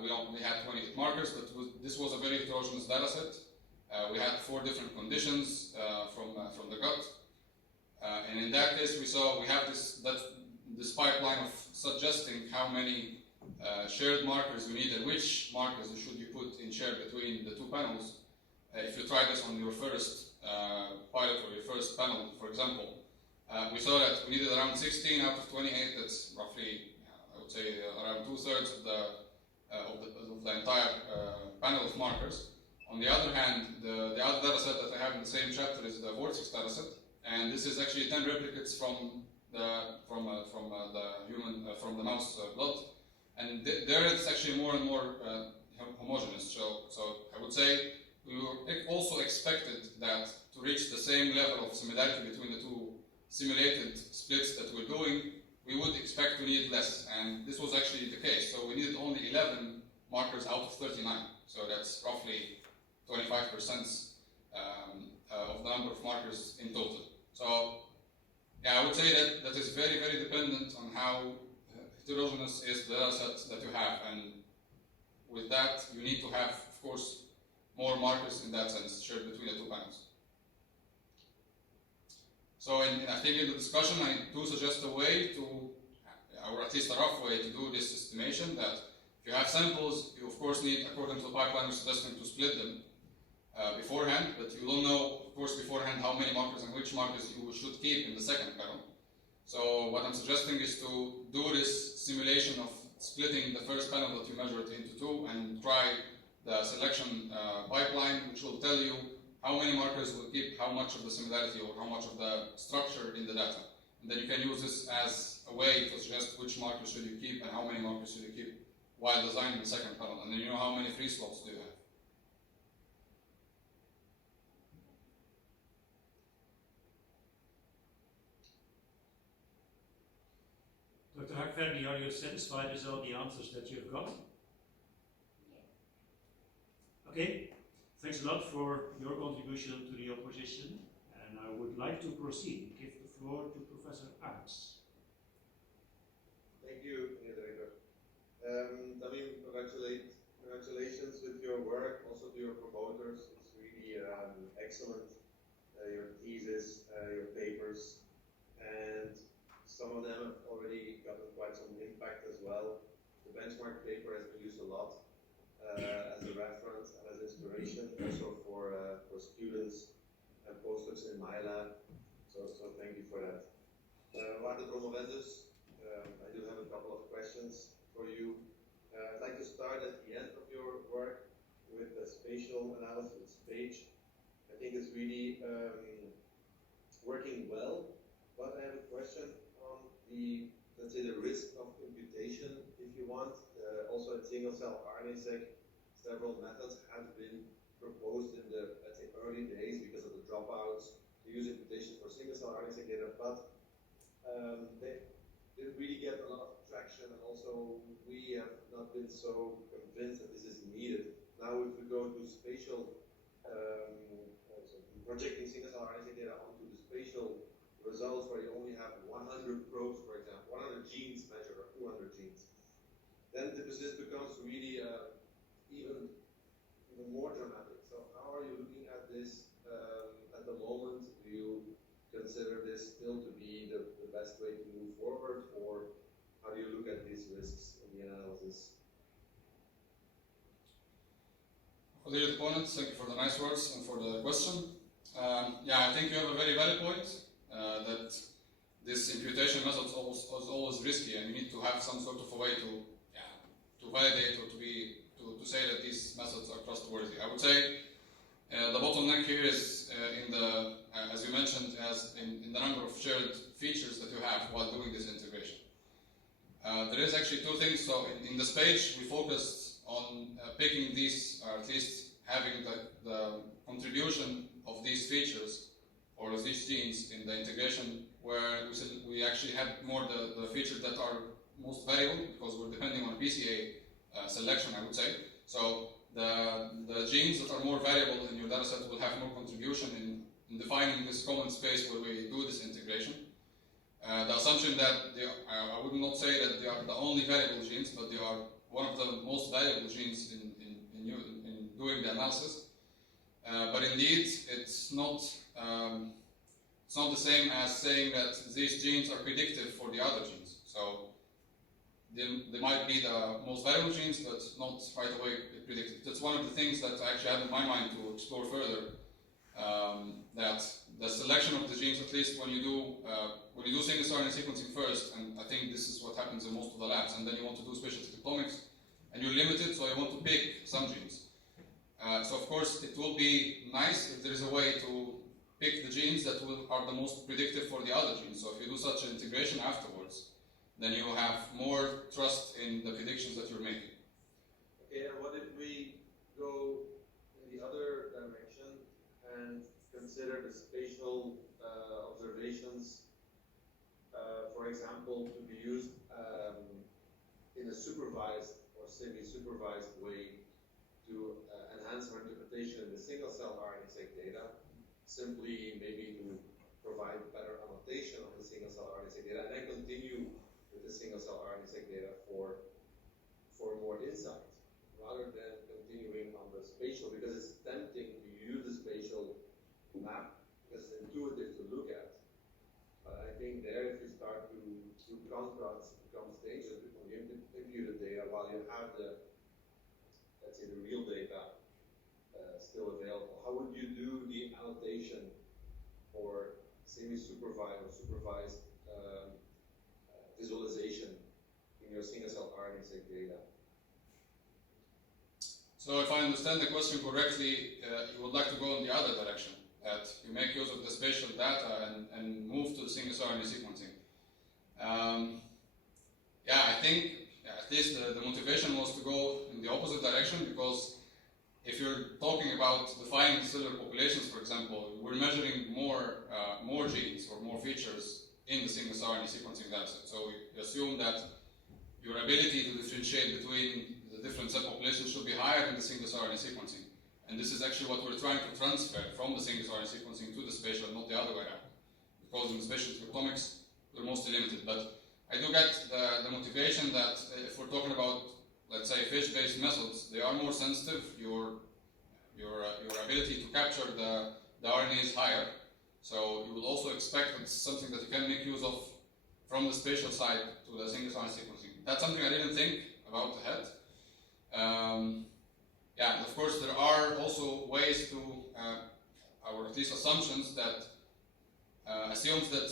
we only had 28 markers, but this was a very heterogeneous data set. we had 4 different conditions from the gut. And in that case, we have this pipeline of suggesting how many shared markers we need and which markers should you put in share between the 2 panels. If you try this on your first pilot or your first panel, for example, we saw that we needed around 16 out of 28. That's roughly, I would say, around 2/3 of the entire panel of markers. On the other hand, the other data set that I have in the same chapter is the vortex data set, and this is actually 10 replicates from the mouse blood, and there it's actually more and more homogeneous. So I would say we also expected that to reach the same level of similarity between the 2 simulated splits that we're doing, we would expect to need less, and this was actually the case. So we needed only 11 markers out of 39, so that's roughly 25% of the number of markers in total. So yeah, I would say that is very, very dependent on how heterogeneous is the data set that you have, and with that you need to have, of course, more markers in that sense shared between the 2 panels. So I think in the discussion I do suggest a way to, or at least a rough way to do this estimation, that if you have samples, you of course need, according to the pipeline we're suggesting, to split them beforehand, but you will know, of course, beforehand how many markers and which markers you should keep in the second panel. So what I'm suggesting is to do this simulation of splitting the first panel that you measured into 2 and try the selection pipeline, which will tell you how many markers will keep how much of the similarity or how much of the structure in the data. And then you can use this as a way to suggest which markers should you keep and how many markers should you keep while designing the second panel. And then you know how many free slots do you have. Dr. Hakverdi, are you satisfied with all the answers that you've got? Okay, thanks a lot for your contribution to the opposition, and I would like to proceed. Give the floor to Professor Arts. Thank you, Director. Tamim, congratulations with your work, also to your promoters. It's really excellent, your thesis, your papers, and some of them have already gotten quite some impact as well. The benchmark paper has been used a lot as a reference and as inspiration, also for students and postdocs in my lab. So thank you for that. Waarde promovendus, I do have a couple of questions for you. I'd like to start at the end of your work with the spatial analysis page. I think it's really working well, but I have a question on the, let's say, the risk of imputation, if you want. Also at single-cell RNA-seq, several methods have been proposed in the, let's say, early days because of the dropouts to use imputation for single-cell RNA-seq data, but they didn't really get a lot of traction, and also we have not been so convinced that this is needed. Now if we go to spatial, projecting single-cell RNA-seq data onto the spatial results where you only have 100 probes, for example, 100 genes measured or 200 genes, then this becomes really even more dramatic. So how are you looking at this at the moment? Do you consider this still to be the best way to move forward, or how do you look at these risks in the analysis? For the opponents, thank you for the nice words and for the question. Yeah, I think you have a very valid point that this imputation method is always risky, and you need to have some sort of a way to validate or to say that these methods are trustworthy. I would say the bottleneck here is in the, as you mentioned, in the number of shared features that you have while doing this integration. There is actually 2 things. So in this page, we focused on picking these, or at least having the contribution of these features or of these genes in the integration, where we actually had more the features that are most variable, because we're depending on PCA selection, I would say. So the genes that are more variable in your dataset will have more contribution in defining this common space where we do this integration. The assumption that I would not say that they are the only variable genes, but they are one of the most valuable genes in doing the analysis. but indeed it's not the same as saying that these genes are predictive for the other genes. So they might be the most valuable genes, but not right away predictive. That's one of the things that I actually have in my mind to explore further. That the selection of the genes, at least when you do single RNA sequencing first, and I think this is what happens in most of the labs, and then you want to do spatial transcriptomics, and you're limited, so you want to pick some genes. So of course, it will be nice if there is a way to pick the genes that are the most predictive for the other genes. So if you do such an integration afterwards, then you have more trust in the predictions that you're making. Okay, and what if we go in the other direction and consider the spatial observations, for example, to be used in a supervised or semi-supervised way to enhance our interpretation in the single-cell RNA-seq data, simply maybe to provide better annotation of the single-cell RNA-seq data, and then continue with the single-cell RNA-seq data for more insight, rather than continuing on the spatial, because it's tempting to use the spatial map because it's intuitive to look at. But I think there, if you start to do contrasts, it becomes dangerous because you impute the data while you have the, let's say, the real data still available. How would you do the annotation for semi-supervised or supervised visualization in your single-cell RNA-seq data? So if I understand the question correctly, you would like to go in the other direction, that you make use of the spatial data and move to the single-cell RNA sequencing. I think at least the motivation was to go in the opposite direction, because if you're talking about defining cellular populations, for example, we're measuring more genes or more features in the single-cell RNA sequencing dataset. So we assume that your ability to differentiate between the different subpopulations should be higher in the single-cell RNA sequencing. And this is actually what we're trying to transfer from the single-cell RNA sequencing to the spatial, not the other way around. Because in the spatial transcriptomics, we're mostly limited. But I do get the motivation that if we're talking about, let's say, fish-based methods, they are more sensitive. Your ability to capture the RNA is higher. So you will also expect that it's something that you can make use of from the spatial side to the single-cell RNA sequencing. That's something I didn't think about ahead. Of course, there are also ways to, or at least assumptions that assumes that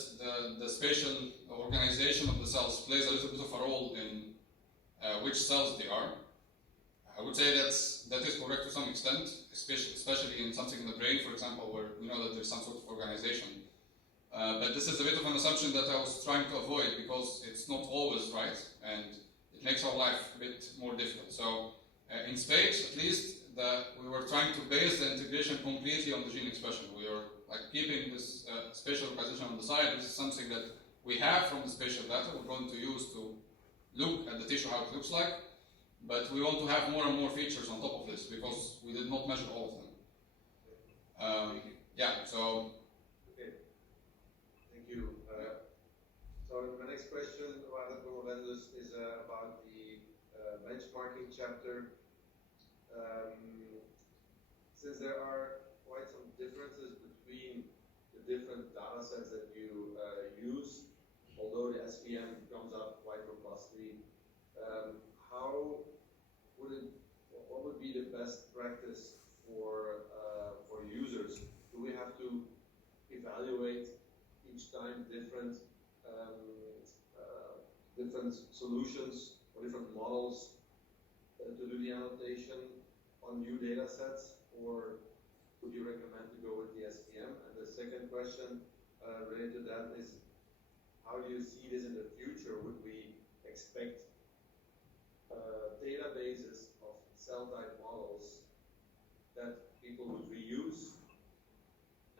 the spatial organization of the cells plays a little bit of a role in which cells they are. I would say that is correct to some extent, especially in something in the brain, for example, where we know that there's some sort of organization. But this is a bit of an assumption that I was trying to avoid, because it's not always right, and it makes our life a bit more difficult. So in SPACE, at least, we were trying to base the integration completely on the gene expression. We are keeping this spatial organization on the side. This is something that we have from the spatial data. We're going to use to look at the tissue, how it looks like. But we want to have more and more features on top of this, because we did not measure all of them. Okay. Thank you. So my next question, is about the benchmarking chapter. Since there are quite some differences between the different data sets that you use, although the SVM comes up quite robustly, what would be the best practice for users? Do we have to evaluate each time different solutions or different models to do the annotation on new data sets, or would you recommend to go with the SVM? And the second question related to that is, how do you see this in the future? Would we expect databases of cell type models that people would reuse,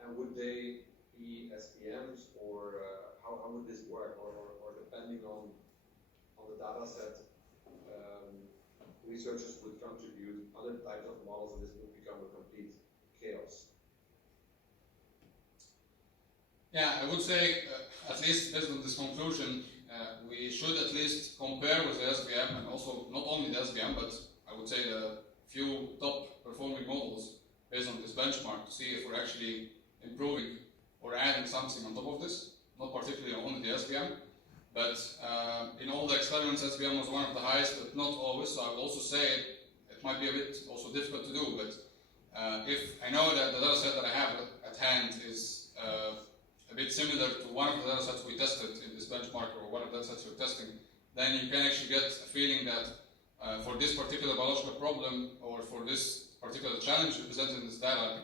and would they be SVMs, or how would this work, or depending on the data set, researchers would contribute other types of models, and this would become a complete chaos? I would say, at least based on this conclusion, we should at least compare with the SVM, and also not only the SVM, but I would say the few top performing models based on this benchmark to see if we're actually improving or adding something on top of this, not particularly only the SVM, but in all the experiments SVM was one of the highest, but not always, so I would also say it might be a bit also difficult to do, but if I know that the data set that I have at hand is a bit similar to one of the data sets we tested in this benchmark or one of the data sets you're testing, then you can actually get a feeling that for this particular biological problem or for this particular challenge represented in this data,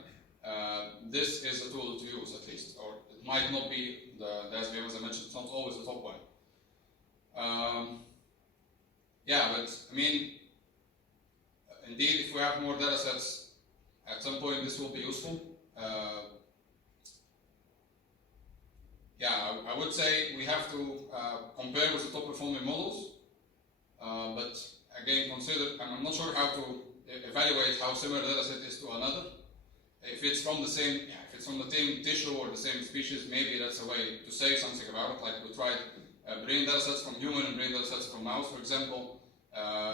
this is a tool to use at least, or it might not be the SVM as I mentioned, it's not always the top one. Yeah, but I mean, indeed, if we have more data sets, at some point this will be useful. Yeah, I would say we have to compare with the top performing models, but again, I'm not sure how to evaluate how similar the data set is to another. If it's from the same, if it's from the same tissue or the same species, maybe that's a way to say something about it. Like we tried brain data sets from human and brain data sets from mouse, for example.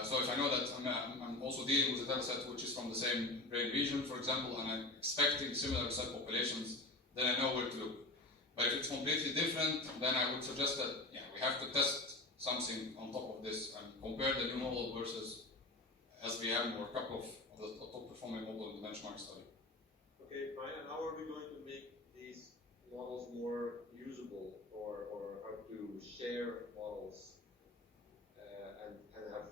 So if I know that I'm also dealing with a data set which is from the same brain region, for example, and I'm expecting similar cell populations, then I know where to look. But if it's completely different, then I would suggest that we have to test something on top of this and compare the new model versus SVM or a couple of the top performing models in the benchmark study. Okay, fine. And how are we going to make these models more usable, or how to share models and have,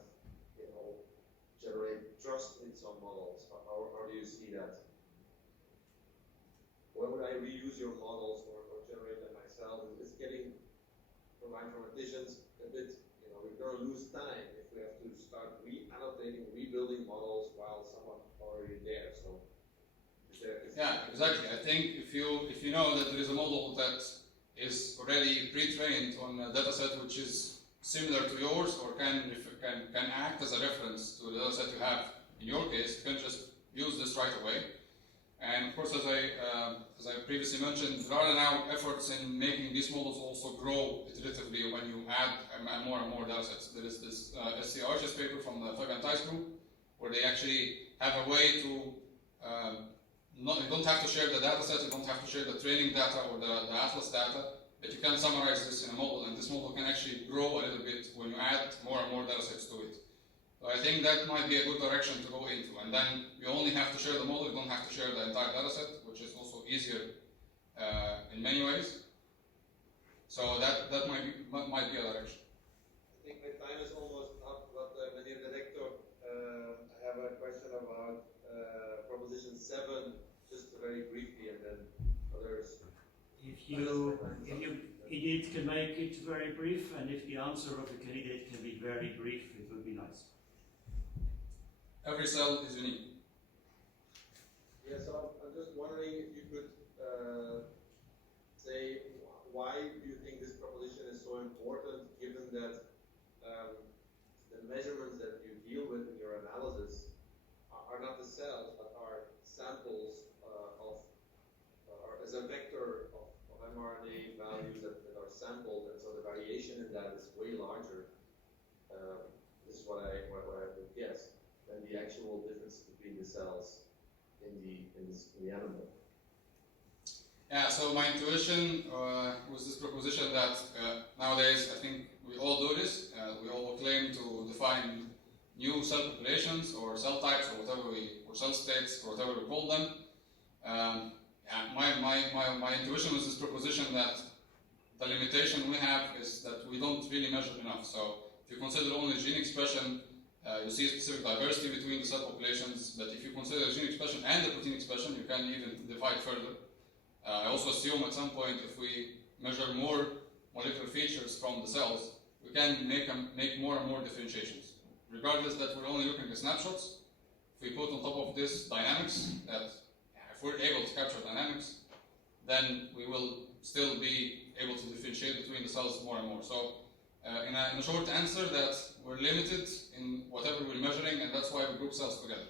generate trust in some models? How do you see that? Why would I reuse your models or generate them myself? It's getting, for my informaticians, a bit, we're going to lose time if we have to start re-annotating, rebuilding models while someone's already there. So, yeah, exactly. I think if you know that there is a model that is already pre-trained on a data set which is similar to yours or can act as a reference to the data set you have in your case, you can just use this right away. And of course, as I previously mentioned, there are now efforts in making these models also grow iteratively when you add more and more data sets. There is this SCRHS paper from the Fabian Theis group where they actually have a way to you don't have to share the data set, you don't have to share the training data or the atlas data, but you can summarize this in a model, and this model can actually grow a little bit when you add more and more data sets to it. So I think that might be a good direction to go into, and then you only have to share the model, you don't have to share the entire data set, which is also easier in many ways. So that might be a direction. I think my time is almost up, but Meneer Director, I have a question about proposition 7, just very briefly, and then others. If you indeed can make it very brief, and if the answer of the candidate can be very brief, it will be nice. Every cell is unique. Yes, so I'm just wondering if you could say why do you think this proposition is so important, given that the measurements that you deal with in your analysis are not the cells, but are samples or as a vector of mRNA values that are sampled, and so the variation in that is way larger. This is what I would guess than the actual difference between the cells in the animal. Yeah, so my intuition was this proposition that nowadays, I think we all do this. We all claim to define new cell populations or cell types or or cell states or whatever we call them. My intuition was this proposition that the limitation we have is that we don't really measure enough. So if you consider only gene expression, you see specific diversity between the cell populations, but if you consider gene expression and the protein expression, you can even divide further. I also assume at some point if we measure more molecular features from the cells, we can make more and more differentiations. Regardless that we're only looking at snapshots, if we put on top of this dynamics, that if we're able to capture dynamics, then we will still be able to differentiate between the cells more and more. So in a short answer, that we're limited in whatever we're measuring, and that's why we group cells together.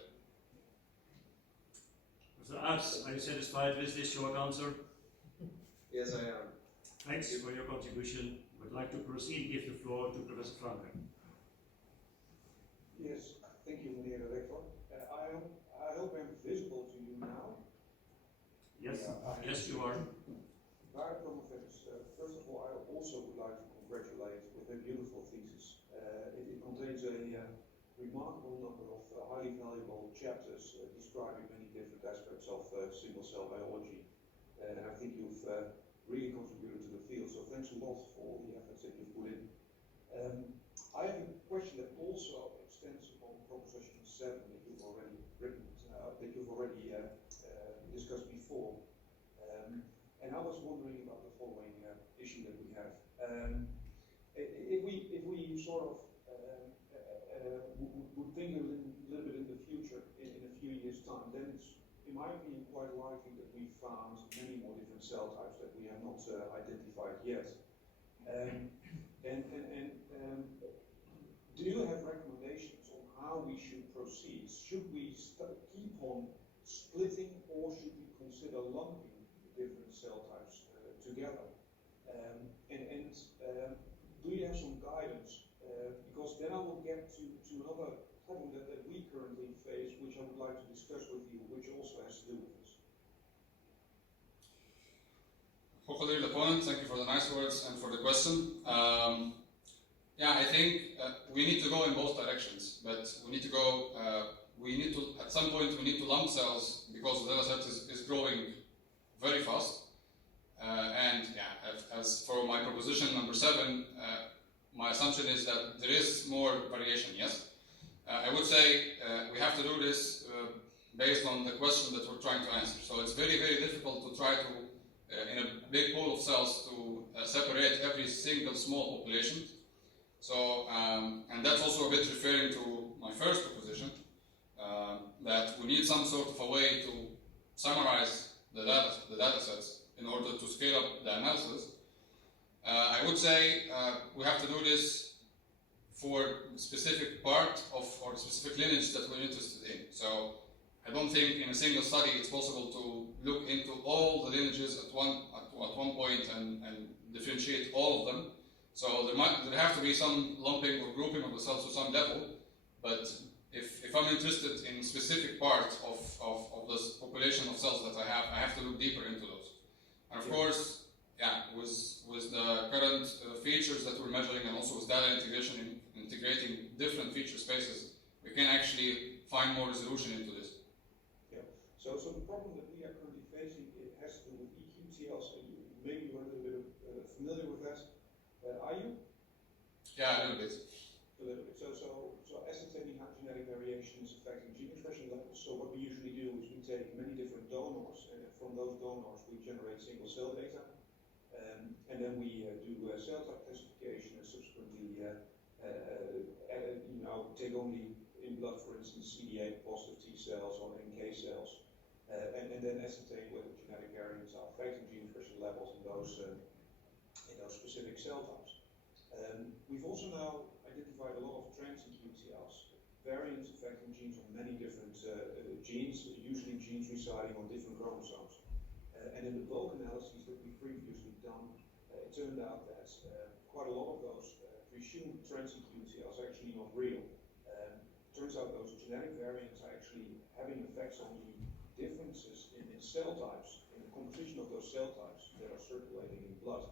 Professor Abs, are you satisfied with this short answer? Yes, I am. Thanks for your contribution. I would like to proceed, give the floor to Professor Franke. Yes, thank you, Meneer Director. I hope I'm visible to you now. Yes, you are. First of all, I also would like to congratulate with a beautiful thesis. It contains a remarkable number of highly valuable chapters describing many different aspects of single-cell biology, and I think you've really contributed to the field. So thanks a lot for all the efforts that you've put in. I have a question that also extends upon Proposition 7 that you've already written, that you've already discussed before. And I was wondering about the following issue that we have. If we sort of would think a little bit in the future, in a few years' time, then it's, in my opinion, quite likely that we found many more different cell types that we have not identified yet. Do you have recommendations on how we should proceed? Should we keep on splitting, or should we consider lumping different cell types together? Do you have some guidance? Because then I will get to another problem that we currently face, which I would like to discuss with you, which also has to do with this. Hopefully, opponent, thank you for the nice words and for the question. Yeah, I think we need to go in both directions, but we need to go, at some point, we need to lump cells because the data set is growing very fast. And yeah, as for my proposition number 7, my assumption is that there is more variation, yes. I would say we have to do this based on the question that we're trying to answer. So it's very, very difficult to try to, in a big pool of cells, to separate every single small population. So, and that's also a bit referring to my first proposition, that we need some sort of a way to summarize the data sets in order to scale up the analysis. I would say we have to do this for specific part of or specific lineage that we're interested in. So I don't think in a single study it's possible to look into all the lineages at one point and differentiate all of them. So there have to be some lumping or grouping of the cells to some level. But if I'm interested in a specific part of this population of cells that I have to look deeper into those. And of course, yeah, with the current features that we're measuring and also with data integration, integrating different feature spaces, we can actually find more resolution into this. Yeah. So the problem that we are currently facing, it has to do with EQTLs. Maybe you're a little bit familiar with that. Are you? Yeah, a little bit. A little bit. So ascertaining how genetic variation is affecting gene expression levels. So what we usually do is we take many different donors, and from those donors we generate single cell data, and then we do cell type classification and subsequently, take only in blood, for instance, CD8 positive T cells or NK cells, and then ascertain whether genetic variants are affecting gene expression levels in those specific cell types. We've also now identified a lot of transient QTLs, variants affecting genes on many different genes, usually genes residing on different chromosomes. And in the bulk analyses that we've previously done, it turned out that quite a lot of those presumed transient QTLs are actually not real. Turns out those genetic variants are actually having effects on the differences in cell types, in the composition of those cell types that are circulating in blood.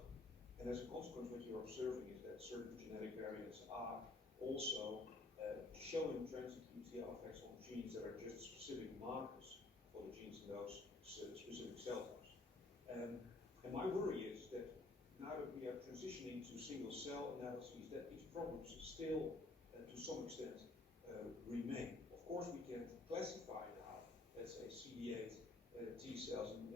And as a consequence, what you're observing is that certain genetic variants are also showing transient QTL effects on genes that are just specific markers for the genes in those specific cell types. And my worry is that now that we are transitioning to single cell analyses, that these problems still, to some extent, remain. Of course, we can classify now, let's say, CD8 T cells and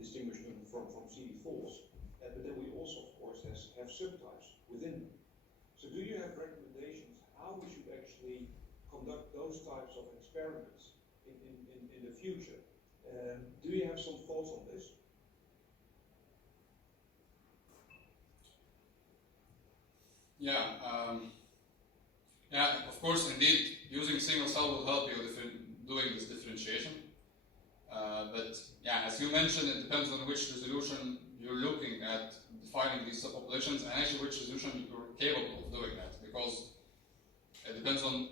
distinguish them from CD4s, but then we also, of course, have subtypes within them. So do you have recommendations how we should actually conduct those types of experiments in the future? Do you have some thoughts on this? Yeah, of course, indeed, using single cell will help you doing this differentiation. But yeah, as you mentioned, it depends on which resolution you're looking at defining these subpopulations, and actually which resolution you're capable of doing that, because it depends on,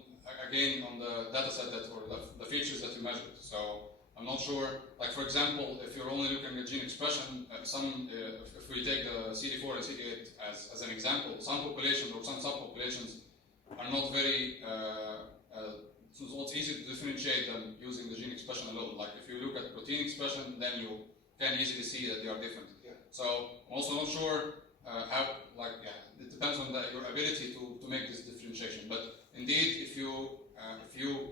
again, on the data set or the features that you measured. So a I'm not sure, like for example, if you're only looking at gene expression, if we take the CD4 and CD8 as an example, some populations or some subpopulations are not very, so it's easy to differentiate them using the gene expression alone. Like if you look at protein expression, then you can easily see that they are different. Yeah. So I'm also not sure how, it depends on your ability to make this differentiation. But indeed, if you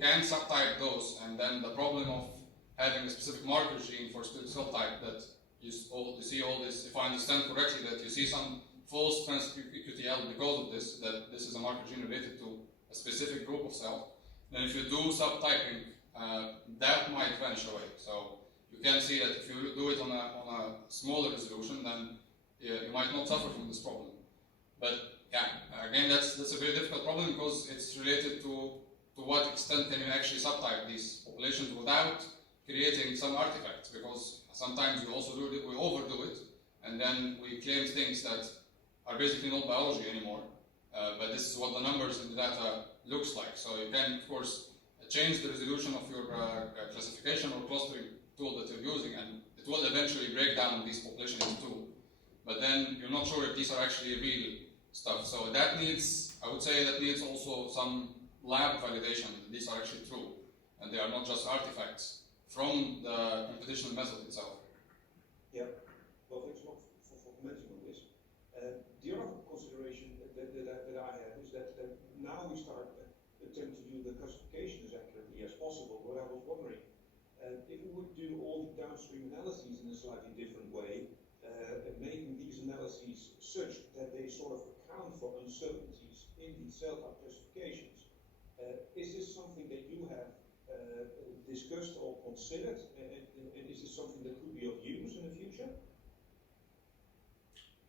can subtype those, and then the problem of having a specific marker gene for specific cell type that you see all this, if I understand correctly, that you see some false trans-QTL because of this, that this is a marker gene related to a specific group of cells, then if you do subtyping, that might vanish away. So you can see that if you do it on a smaller resolution, then you might not suffer from this problem. But yeah, again, that's a very difficult problem because it's related to what extent can you actually subtype these populations without creating some artifacts, because sometimes we also we overdo it, and then we claim things that are basically not biology anymore, but this is what the numbers in the data looks like. So you can, of course, change the resolution of your classification or clustering tool that you're using, and it will eventually break down these populations into two. But then you're not sure if these are actually real stuff. So that needs, I would say, that needs also some lab validation that these are actually true, and they are not just artifacts from the computational method itself. Yeah, well, thanks a lot for commenting on this. The other consideration that I have is that now we start attempt to do the classification as accurately as possible. What I was wondering, if we would do all the downstream analyses in a slightly different way, making these analyses such that they sort of account for uncertainties in the cell type classifications, is this something that you have discussed or considered, and is this something that could be of use in the future?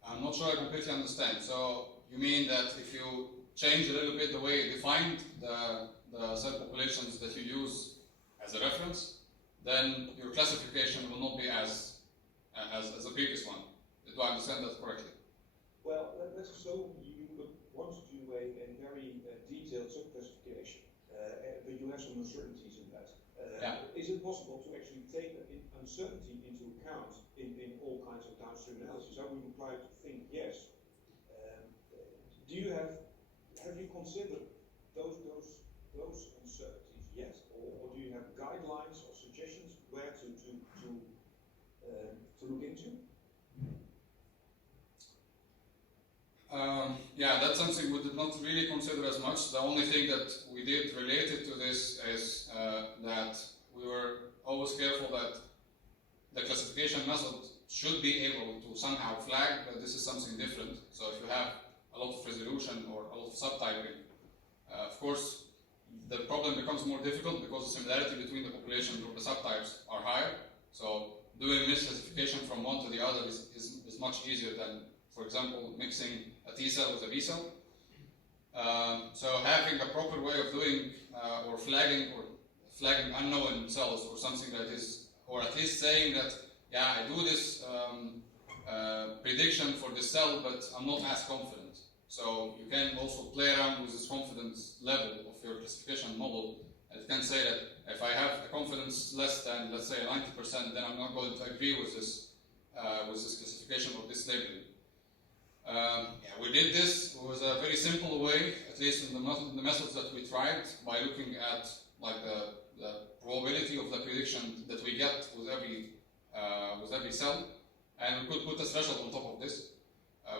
I'm not sure I completely understand. So you mean that if you change a little bit the way you defined the cell populations that you use as a reference, then your classification will not be as the previous one. Do I understand that correctly? Well, let's assume you would want to do a very detailed sub-classification, but you have some uncertainties in that. Is it possible to actually take that uncertainty into account in all kinds of downstream analysis? I would imply to think yes. Have you considered those uncertainties yet, or do you have guidelines or suggestions where to look into? Yeah, that's something we did not really consider as much. The only thing that we did related to this is that we were always careful that the classification method should be able to somehow flag that this is something different. So if you have a lot of resolution or a lot of subtyping, of course, the problem becomes more difficult because the similarity between the populations or the subtypes are higher. So doing misclassification from one to the other is much easier than, for example, mixing a T cell with a B cell. So having a proper way of doing or flagging unknown cells or something that is, or at least saying that, yeah, I do this prediction for this cell, but I'm not as confident. So you can also play around with this confidence level of your classification model, and you can say that if I have a confidence less than, let's say, 90%, then I'm not going to agree with this classification or this labeling. We did this. It was a very simple way, at least in the methods that we tried, by looking at like the probability of the prediction that we get with every cell, and we could put a threshold on top of this.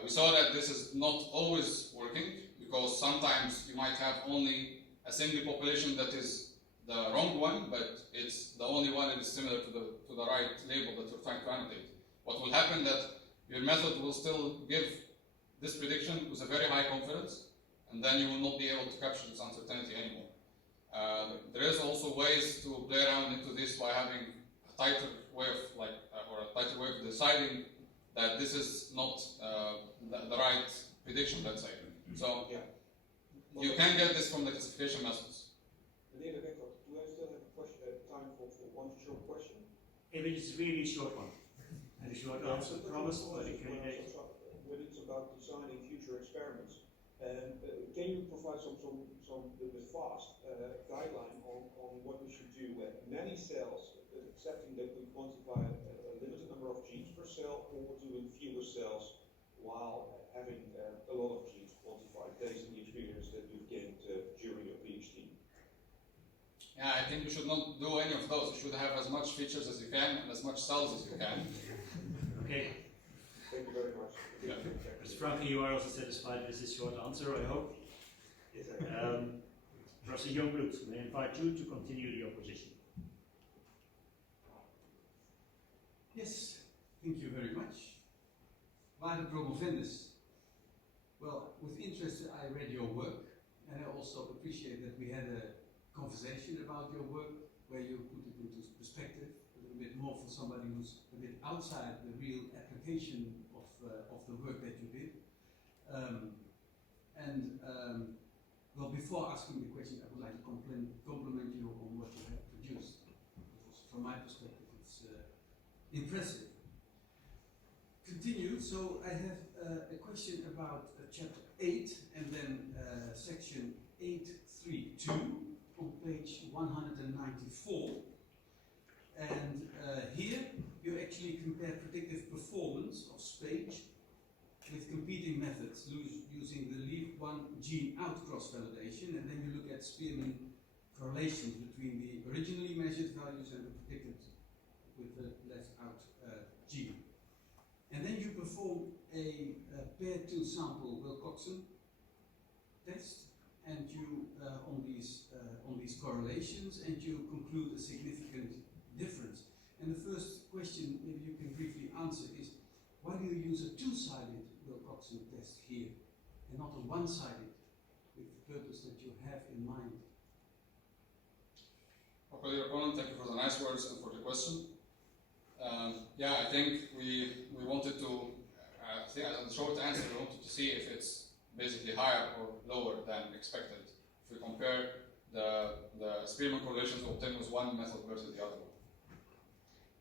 We saw that this is not always working, because sometimes you might have only a single population that is the wrong one, but it's the only one that is similar to the right label that you're trying to annotate. What will happen that your method will still give this prediction with a very high confidence, and then you will not be able to capture this uncertainty anymore. There is also ways to play around into this by having a tighter way of deciding that this is not the right prediction, let's say. So you can get this from the classification methods. Do I still have time for one short question? If it is really short one, and a short answer, promise, but it can when it's about designing future experiments, Can you provide some bit fast guideline on what we should do with many cells, accepting that we quantify a limited number of genes per cell, or doing fewer cells while having a lot of genes quantified based on the experience that you've gained during your PhD? Yeah, I think you should not do any of those. You should have as much features as you can and as much cells as you can. Okay. Thank you very much. Yeah. Mr. Franke, you are also satisfied with this short answer, I hope. Yes, Professor Jongbloed, may I invite you to continue your position. Yes, thank you very much. Waarde promovendus. Well, with interest I read your work, and I also appreciate that we had a conversation about your work where you put it into perspective a little bit more for somebody who's a bit outside the real application of the work that you did. Well, before asking the question, I would like to compliment you on what you have produced. Because from my perspective, it's impressive. Continue. So I have a question about chapter 8 and then section 832 on page 194. And here you actually compare predictive performance of speech with competing methods using the leave one gene out cross-validation, and then you look at Spearman correlations between the originally measured values and the predicted with the left out gene. And then you perform a pair 2 sample Wilcoxon test, and you on these correlations, and you conclude a significant difference. And the first question, maybe you can briefly answer, is why do you use a 2-sided Wilcoxon test here and not a 1-sided, with the purpose that you have in mind? Okay, your opponent, thank you for the nice words and for the question. Yeah, I think we wanted to, the short answer, we wanted to see if it's basically higher or lower than expected. If we compare the Spearman correlations obtained with one method versus the other one.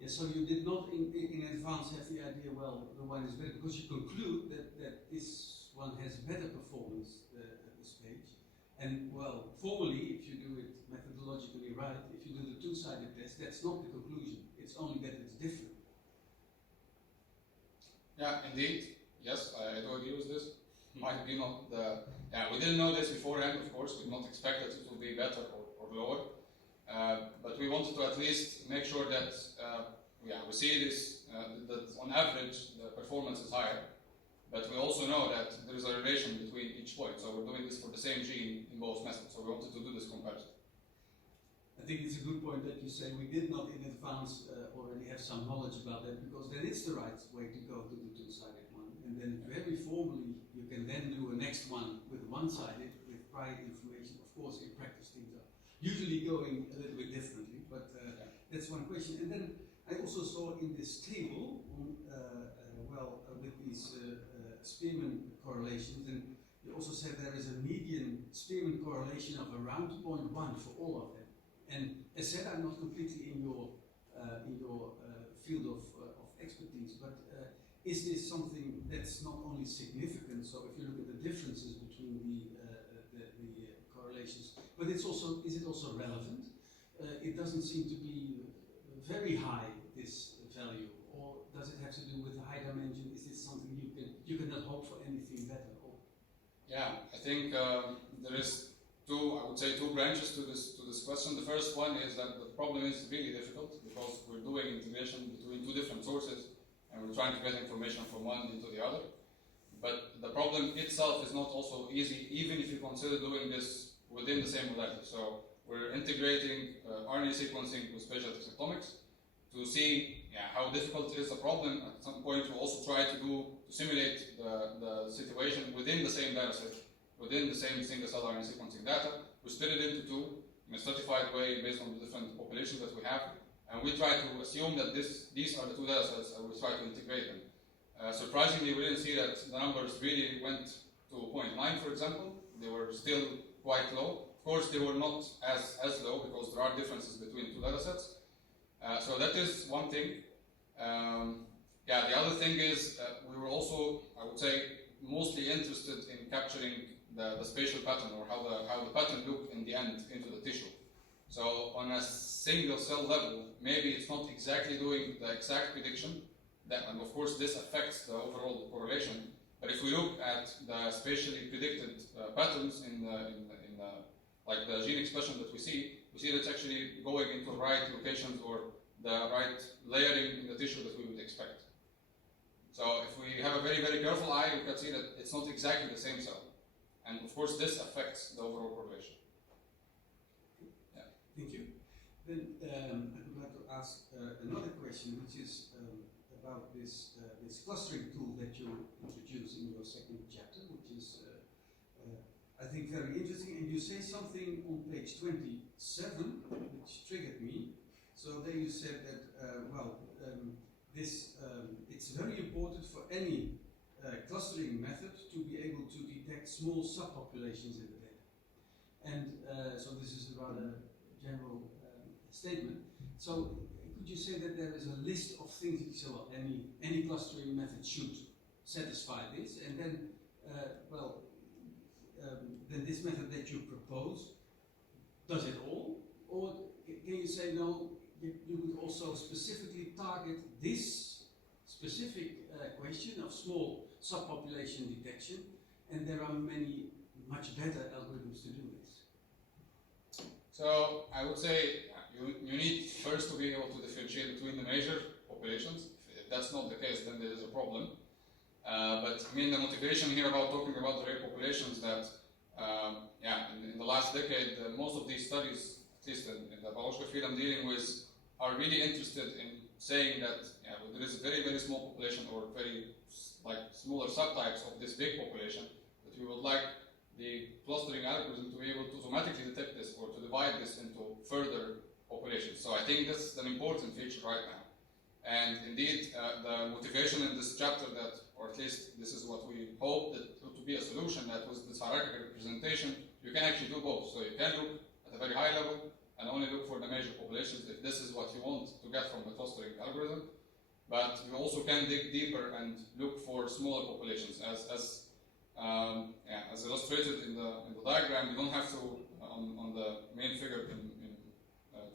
Yes, so you did not in advance have the idea, well, the one is better, because you conclude that this one has better performance at this page. And, well, formally, if you do it methodologically right, if you do the 2-sided test, that's not the conclusion. It's only that it's different. Yeah, indeed. Yes, I do agree with this. Might be not the... Yeah, we didn't know this beforehand, of course. We did not expect that it would be better or lower. But we wanted to at least make sure that we see this, that on average the performance is higher. But we also know that there is a relation between each point. So we're doing this for the same gene in both methods. So we wanted to do this comparison. I think it's a good point that you say we did not in advance already have some knowledge about that, because then it's the right way to go to the 2-sided one. And then very formally you can then do a next one with 1-sided with prior information. Of course, in practice things are usually going a little bit differently, but that's one question. And then I also saw in this table, with these Spearman correlations, and you also said there is a median Spearman correlation of around 0.1 for all of them. And as said, I'm not completely in your field of expertise, but is this something that's not only significant? So if you look at the differences between the correlations, but is it also relevant? It doesn't seem to be very high, this value, or does it have to do with the high dimension? Is this something you cannot hope for anything better? Or? Yeah, I think there is two branches to this question. The first one is that the problem is really difficult because we're doing integration between 2 different sources and we're trying to get information from one into the other. But the problem itself is not also easy, even if you consider doing this within the same modality. So we're integrating RNA sequencing with spatial transcriptomics to see how difficult is the problem. At some point, we'll also try to simulate the situation within the same dataset, within the same single-cell RNA sequencing data. We split it into 2 in a stratified way based on the different populations that we have, and we try to assume that these are the 2 datasets, and we try to integrate them. Surprisingly, we didn't see that the numbers really went to 0.9, for example. They were still quite low. Of course, they were not as low because there are differences between 2 datasets. So that is one thing. The other thing is we were also, I would say, mostly interested in capturing the spatial pattern, or how the pattern look in the end into the tissue. So on a single cell level, maybe it's not exactly doing the exact prediction, and of course this affects the overall correlation. But if we look at the spatially predicted patterns in like the gene expression that we see that it's actually going into the right locations or the right layering in the tissue that we would expect. So if we have a very, very careful eye, we can see that it's not exactly the same cell. And of course this affects the overall correlation. Yeah. Thank you. Then I would like to ask another question, which is about this clustering tool that you introduce in your second chapter, which is I think very interesting. And you say something on page 27 which triggered me. So there you said that it's very important for any clustering method to be able to detect small subpopulations in the data. And so this is a rather general statement. So could you say that there is a list of things that you say, well, any clustering method should satisfy this, and then then this method that you propose does it all, or can you say no? You would also specifically target this specific question of small subpopulation detection, and there are many much better algorithms to do this. So I would say you need first to be able to differentiate between the major populations. If that's not the case, then there is a problem. But I mean, the motivation here about talking about the rare populations that, in the last decade, most of these studies, at least in the biological field I'm dealing with, are really interested in saying that there is a very, very small population or very smaller subtypes of this big population, that we would like the clustering algorithm to be able to automatically detect this or to divide this into further populations. So I think that's an important feature right now. And indeed, the motivation in this chapter that, or at least this is what we hope that to be a solution, that was this hierarchical representation, you can actually do both. So you can look at a very high level and only look for the major populations if this is what you want to get from the clustering algorithm. But you also can dig deeper and look for smaller populations. As illustrated in the diagram, you don't have to, on the main figure in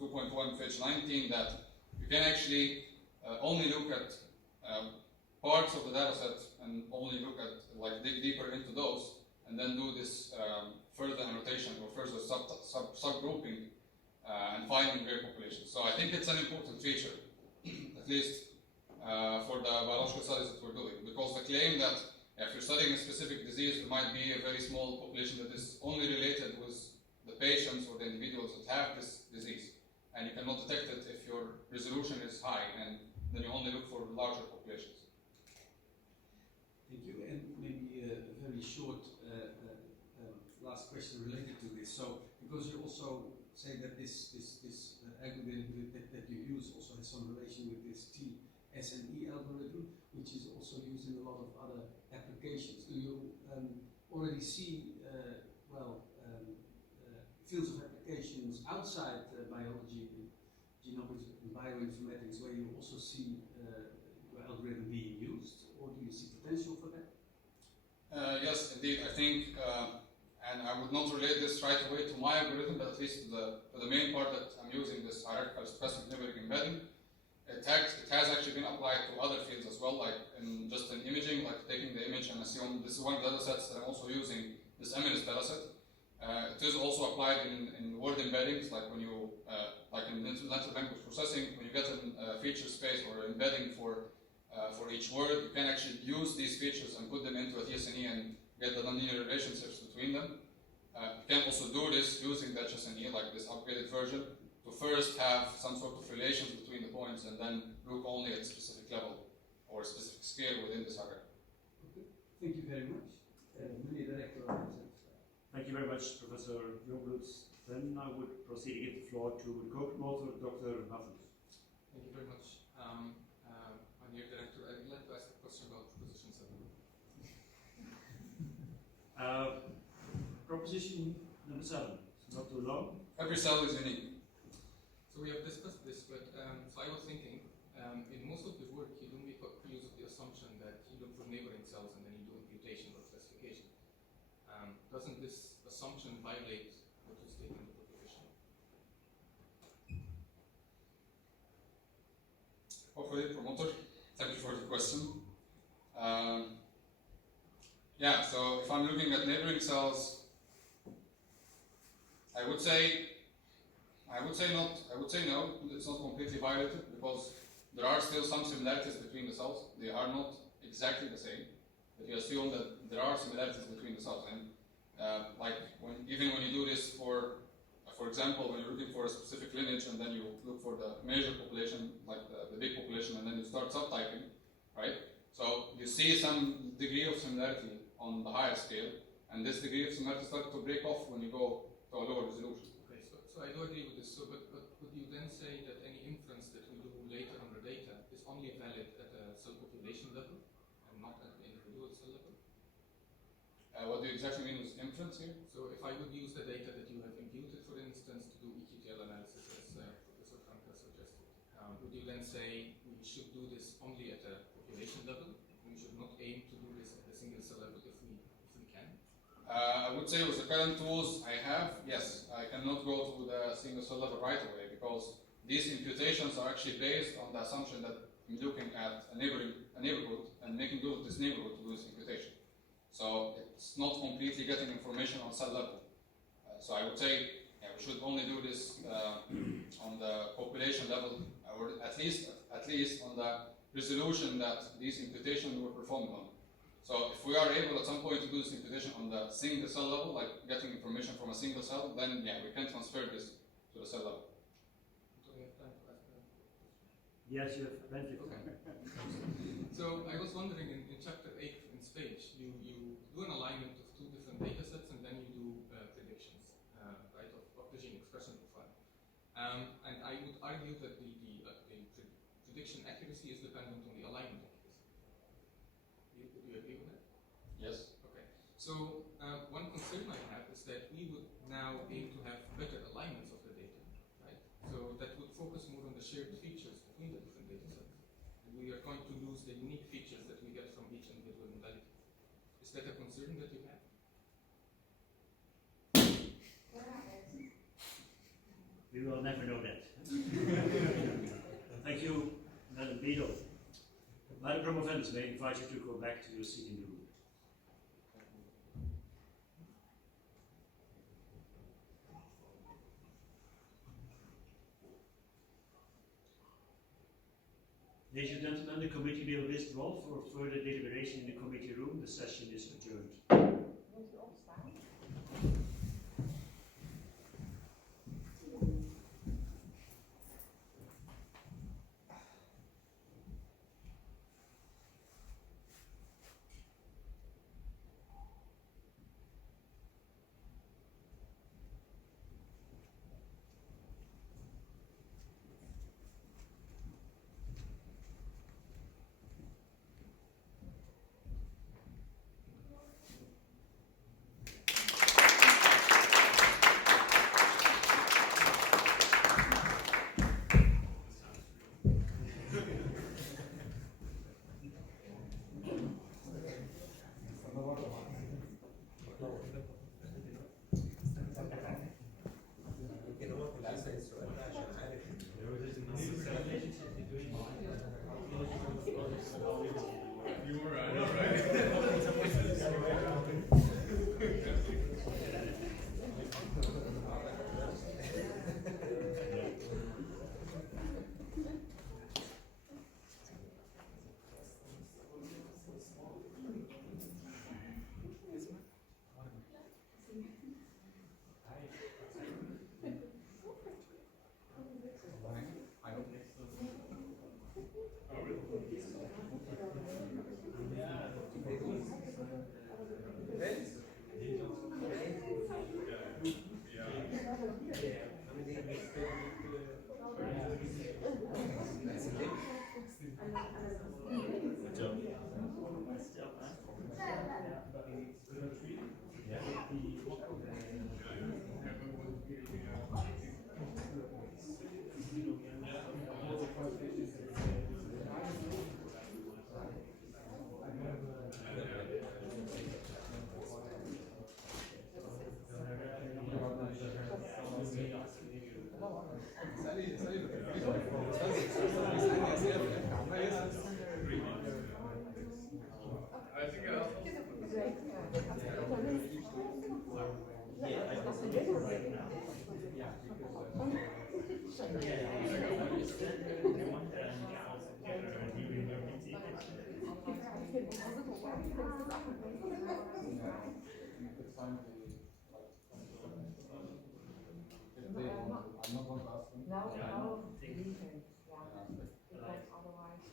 2.1, page 19, that you can actually only look at parts of the data set and only look at, dig deeper into those, and then do this further annotation or further subgrouping and finding rare populations. So I think it's an important feature, at least for the biological studies that we're doing, because the claim that if you're studying a specific disease, there might be a very small population that is only related with the patients or the individuals that have this disease, and you cannot detect it if your resolution is high, and then you only look for larger populations. Thank you, and maybe a very short last question related to this. So, because you also say that this algorithm that you use also has some relation with this TSNE algorithm, which is also used in a lot of other applications. Do you already see fields of applications outside biology, genomics, and bioinformatics, where you also see your algorithm being used, or do you see potential for that? Yes, indeed. I think, and I would not relate this right away to my algorithm, but at least to the main part that I'm using, this hierarchical suppressive numeric embedding. It has actually been applied to other fields as well, like in imaging, like taking the image and assume this is one of the data sets that I'm also using, this Emilis data set. It is also applied in word embeddings, like when you, like in natural language processing, when you get a feature space or embedding for each word, you can actually use these features and put them into a TSNE and get the nonlinear relationships between them. You can also do this using the TSNE, like this upgraded version, to first have some sort of relations between the points and then look only at a specific level or a specific scale within this hierarchy. Okay. Thank you very much. Thank you very much, Professor Jobrutz. Then I would proceed to give the floor to the co-promoter, Dr. Haffens. Thank you very much. My dear director, I would like to ask a question about proposition 7. Proposition number 7. It's not too long. Every cell is unique. So we have discussed this, but so I was thinking, in most of the work you do make use of the assumption that you look for neighboring cells and then you do imputation or classification. Doesn't assumption violate what you state in the proposition? Hopefully, promoter. Thank you for the question. Yeah, so if I'm looking at neighboring cells, I would say not. I would say no. It's not completely violated because there are still some similarities between the cells. They are not exactly the same, but you assume that there are similarities between the cells. And like even when you do this for example, when you're looking for a specific lineage and then you look for the major population, like the big population, and then you start subtyping, right? So you see some degree of similarity on the higher scale, and this degree of similarity starts to break off when you go to a lower resolution. Okay, so I do agree with this. So, but would you then say that any inference that we do later on the data is only valid at a cell population level and not at the individual cell level? What do you exactly mean with inference here? So if I would use the data that you have imputed, for instance, to do EQTL analysis, as Professor Franka suggested, would you then say we should do this only at a population level? We should not aim to do this at a single cell level if we can? I would say with the current tools I have, yes, I cannot go to the single cell level right away because these imputations are actually based on the assumption that I'm looking at a neighborhood and making use of this neighborhood to do this imputation. So it's not completely getting information on cell level. So I would say we should only do this on the population level, or at least on the resolution that these imputations were performed on. So if we are able at some point to do this imputation on the single cell level, like getting information from a single cell, then yeah, we can transfer this to the cell level. Do we have time to ask that? Yes, you have plenty of time. So I was wondering, in chapter 8 in Spage, you do an alignment of two different data sets and then you do predictions, right, of the gene expression profile. And I would argue that the prediction accuracy is dependent on the alignment accuracy. Do you agree with that? Yes. Okay. So one concern I have is that we would now aim to have better alignments of the data, right? So that would focus more on the shared features between the different data sets. And we are going to lose the unique features that we get from each individual modality. Is that a concern that you have? We will never know that. Thank you, Madam Beadle. Madam Promovendus, may I invite you to go back to your seat in the room. Ladies and gentlemen, the committee will withdraw for further deliberation in the committee room. The session is adjourned.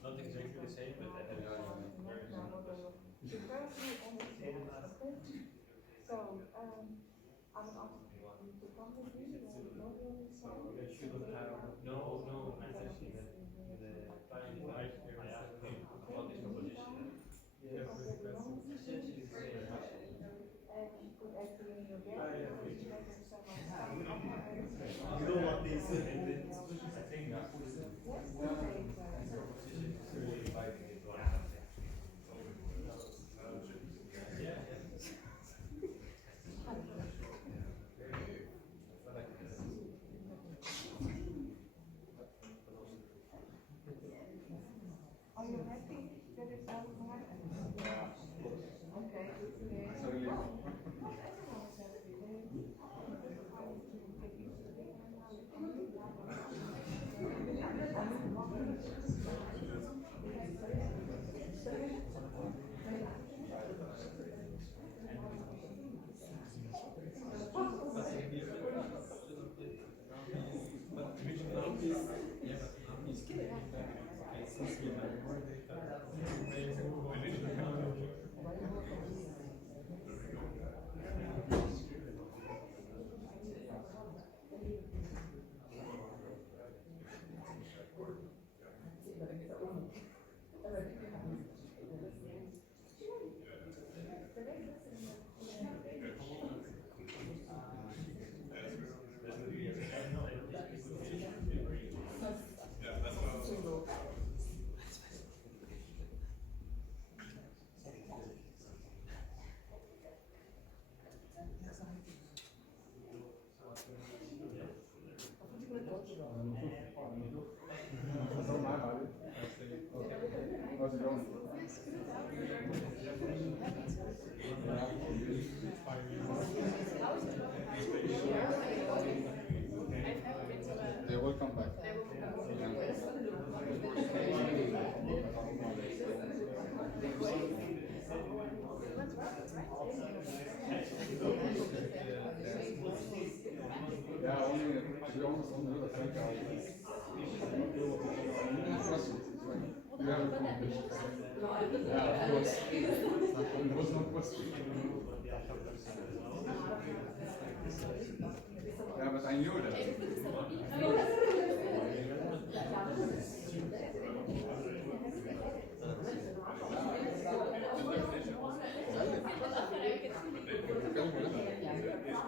Not exactly the same, but I have no, I actually the time I asked him what is your position. Essentially the same. You don't want this. I think your position is really inviting it to How's it going? They will come back. Yeah, only, to be honest, only the three guys. You have a competition. Yeah, of course. There was no question. Yeah, but I knew that.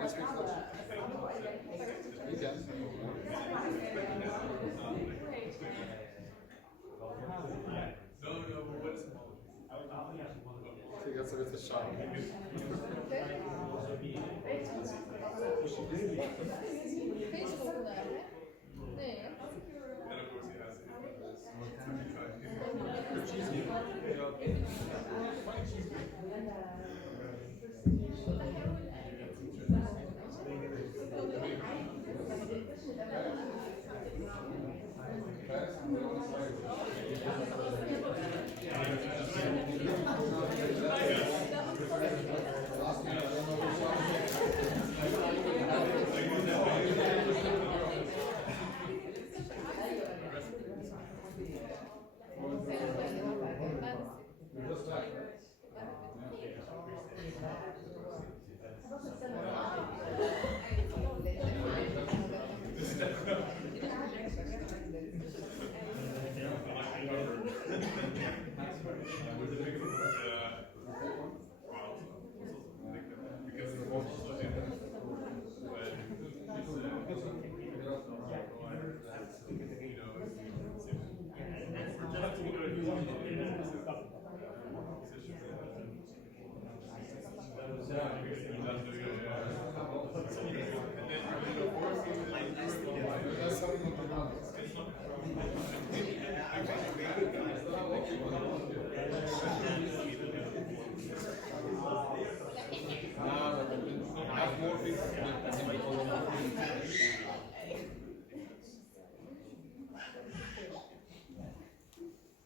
Can speak Dutch. You can. I think that's a bit of a shock.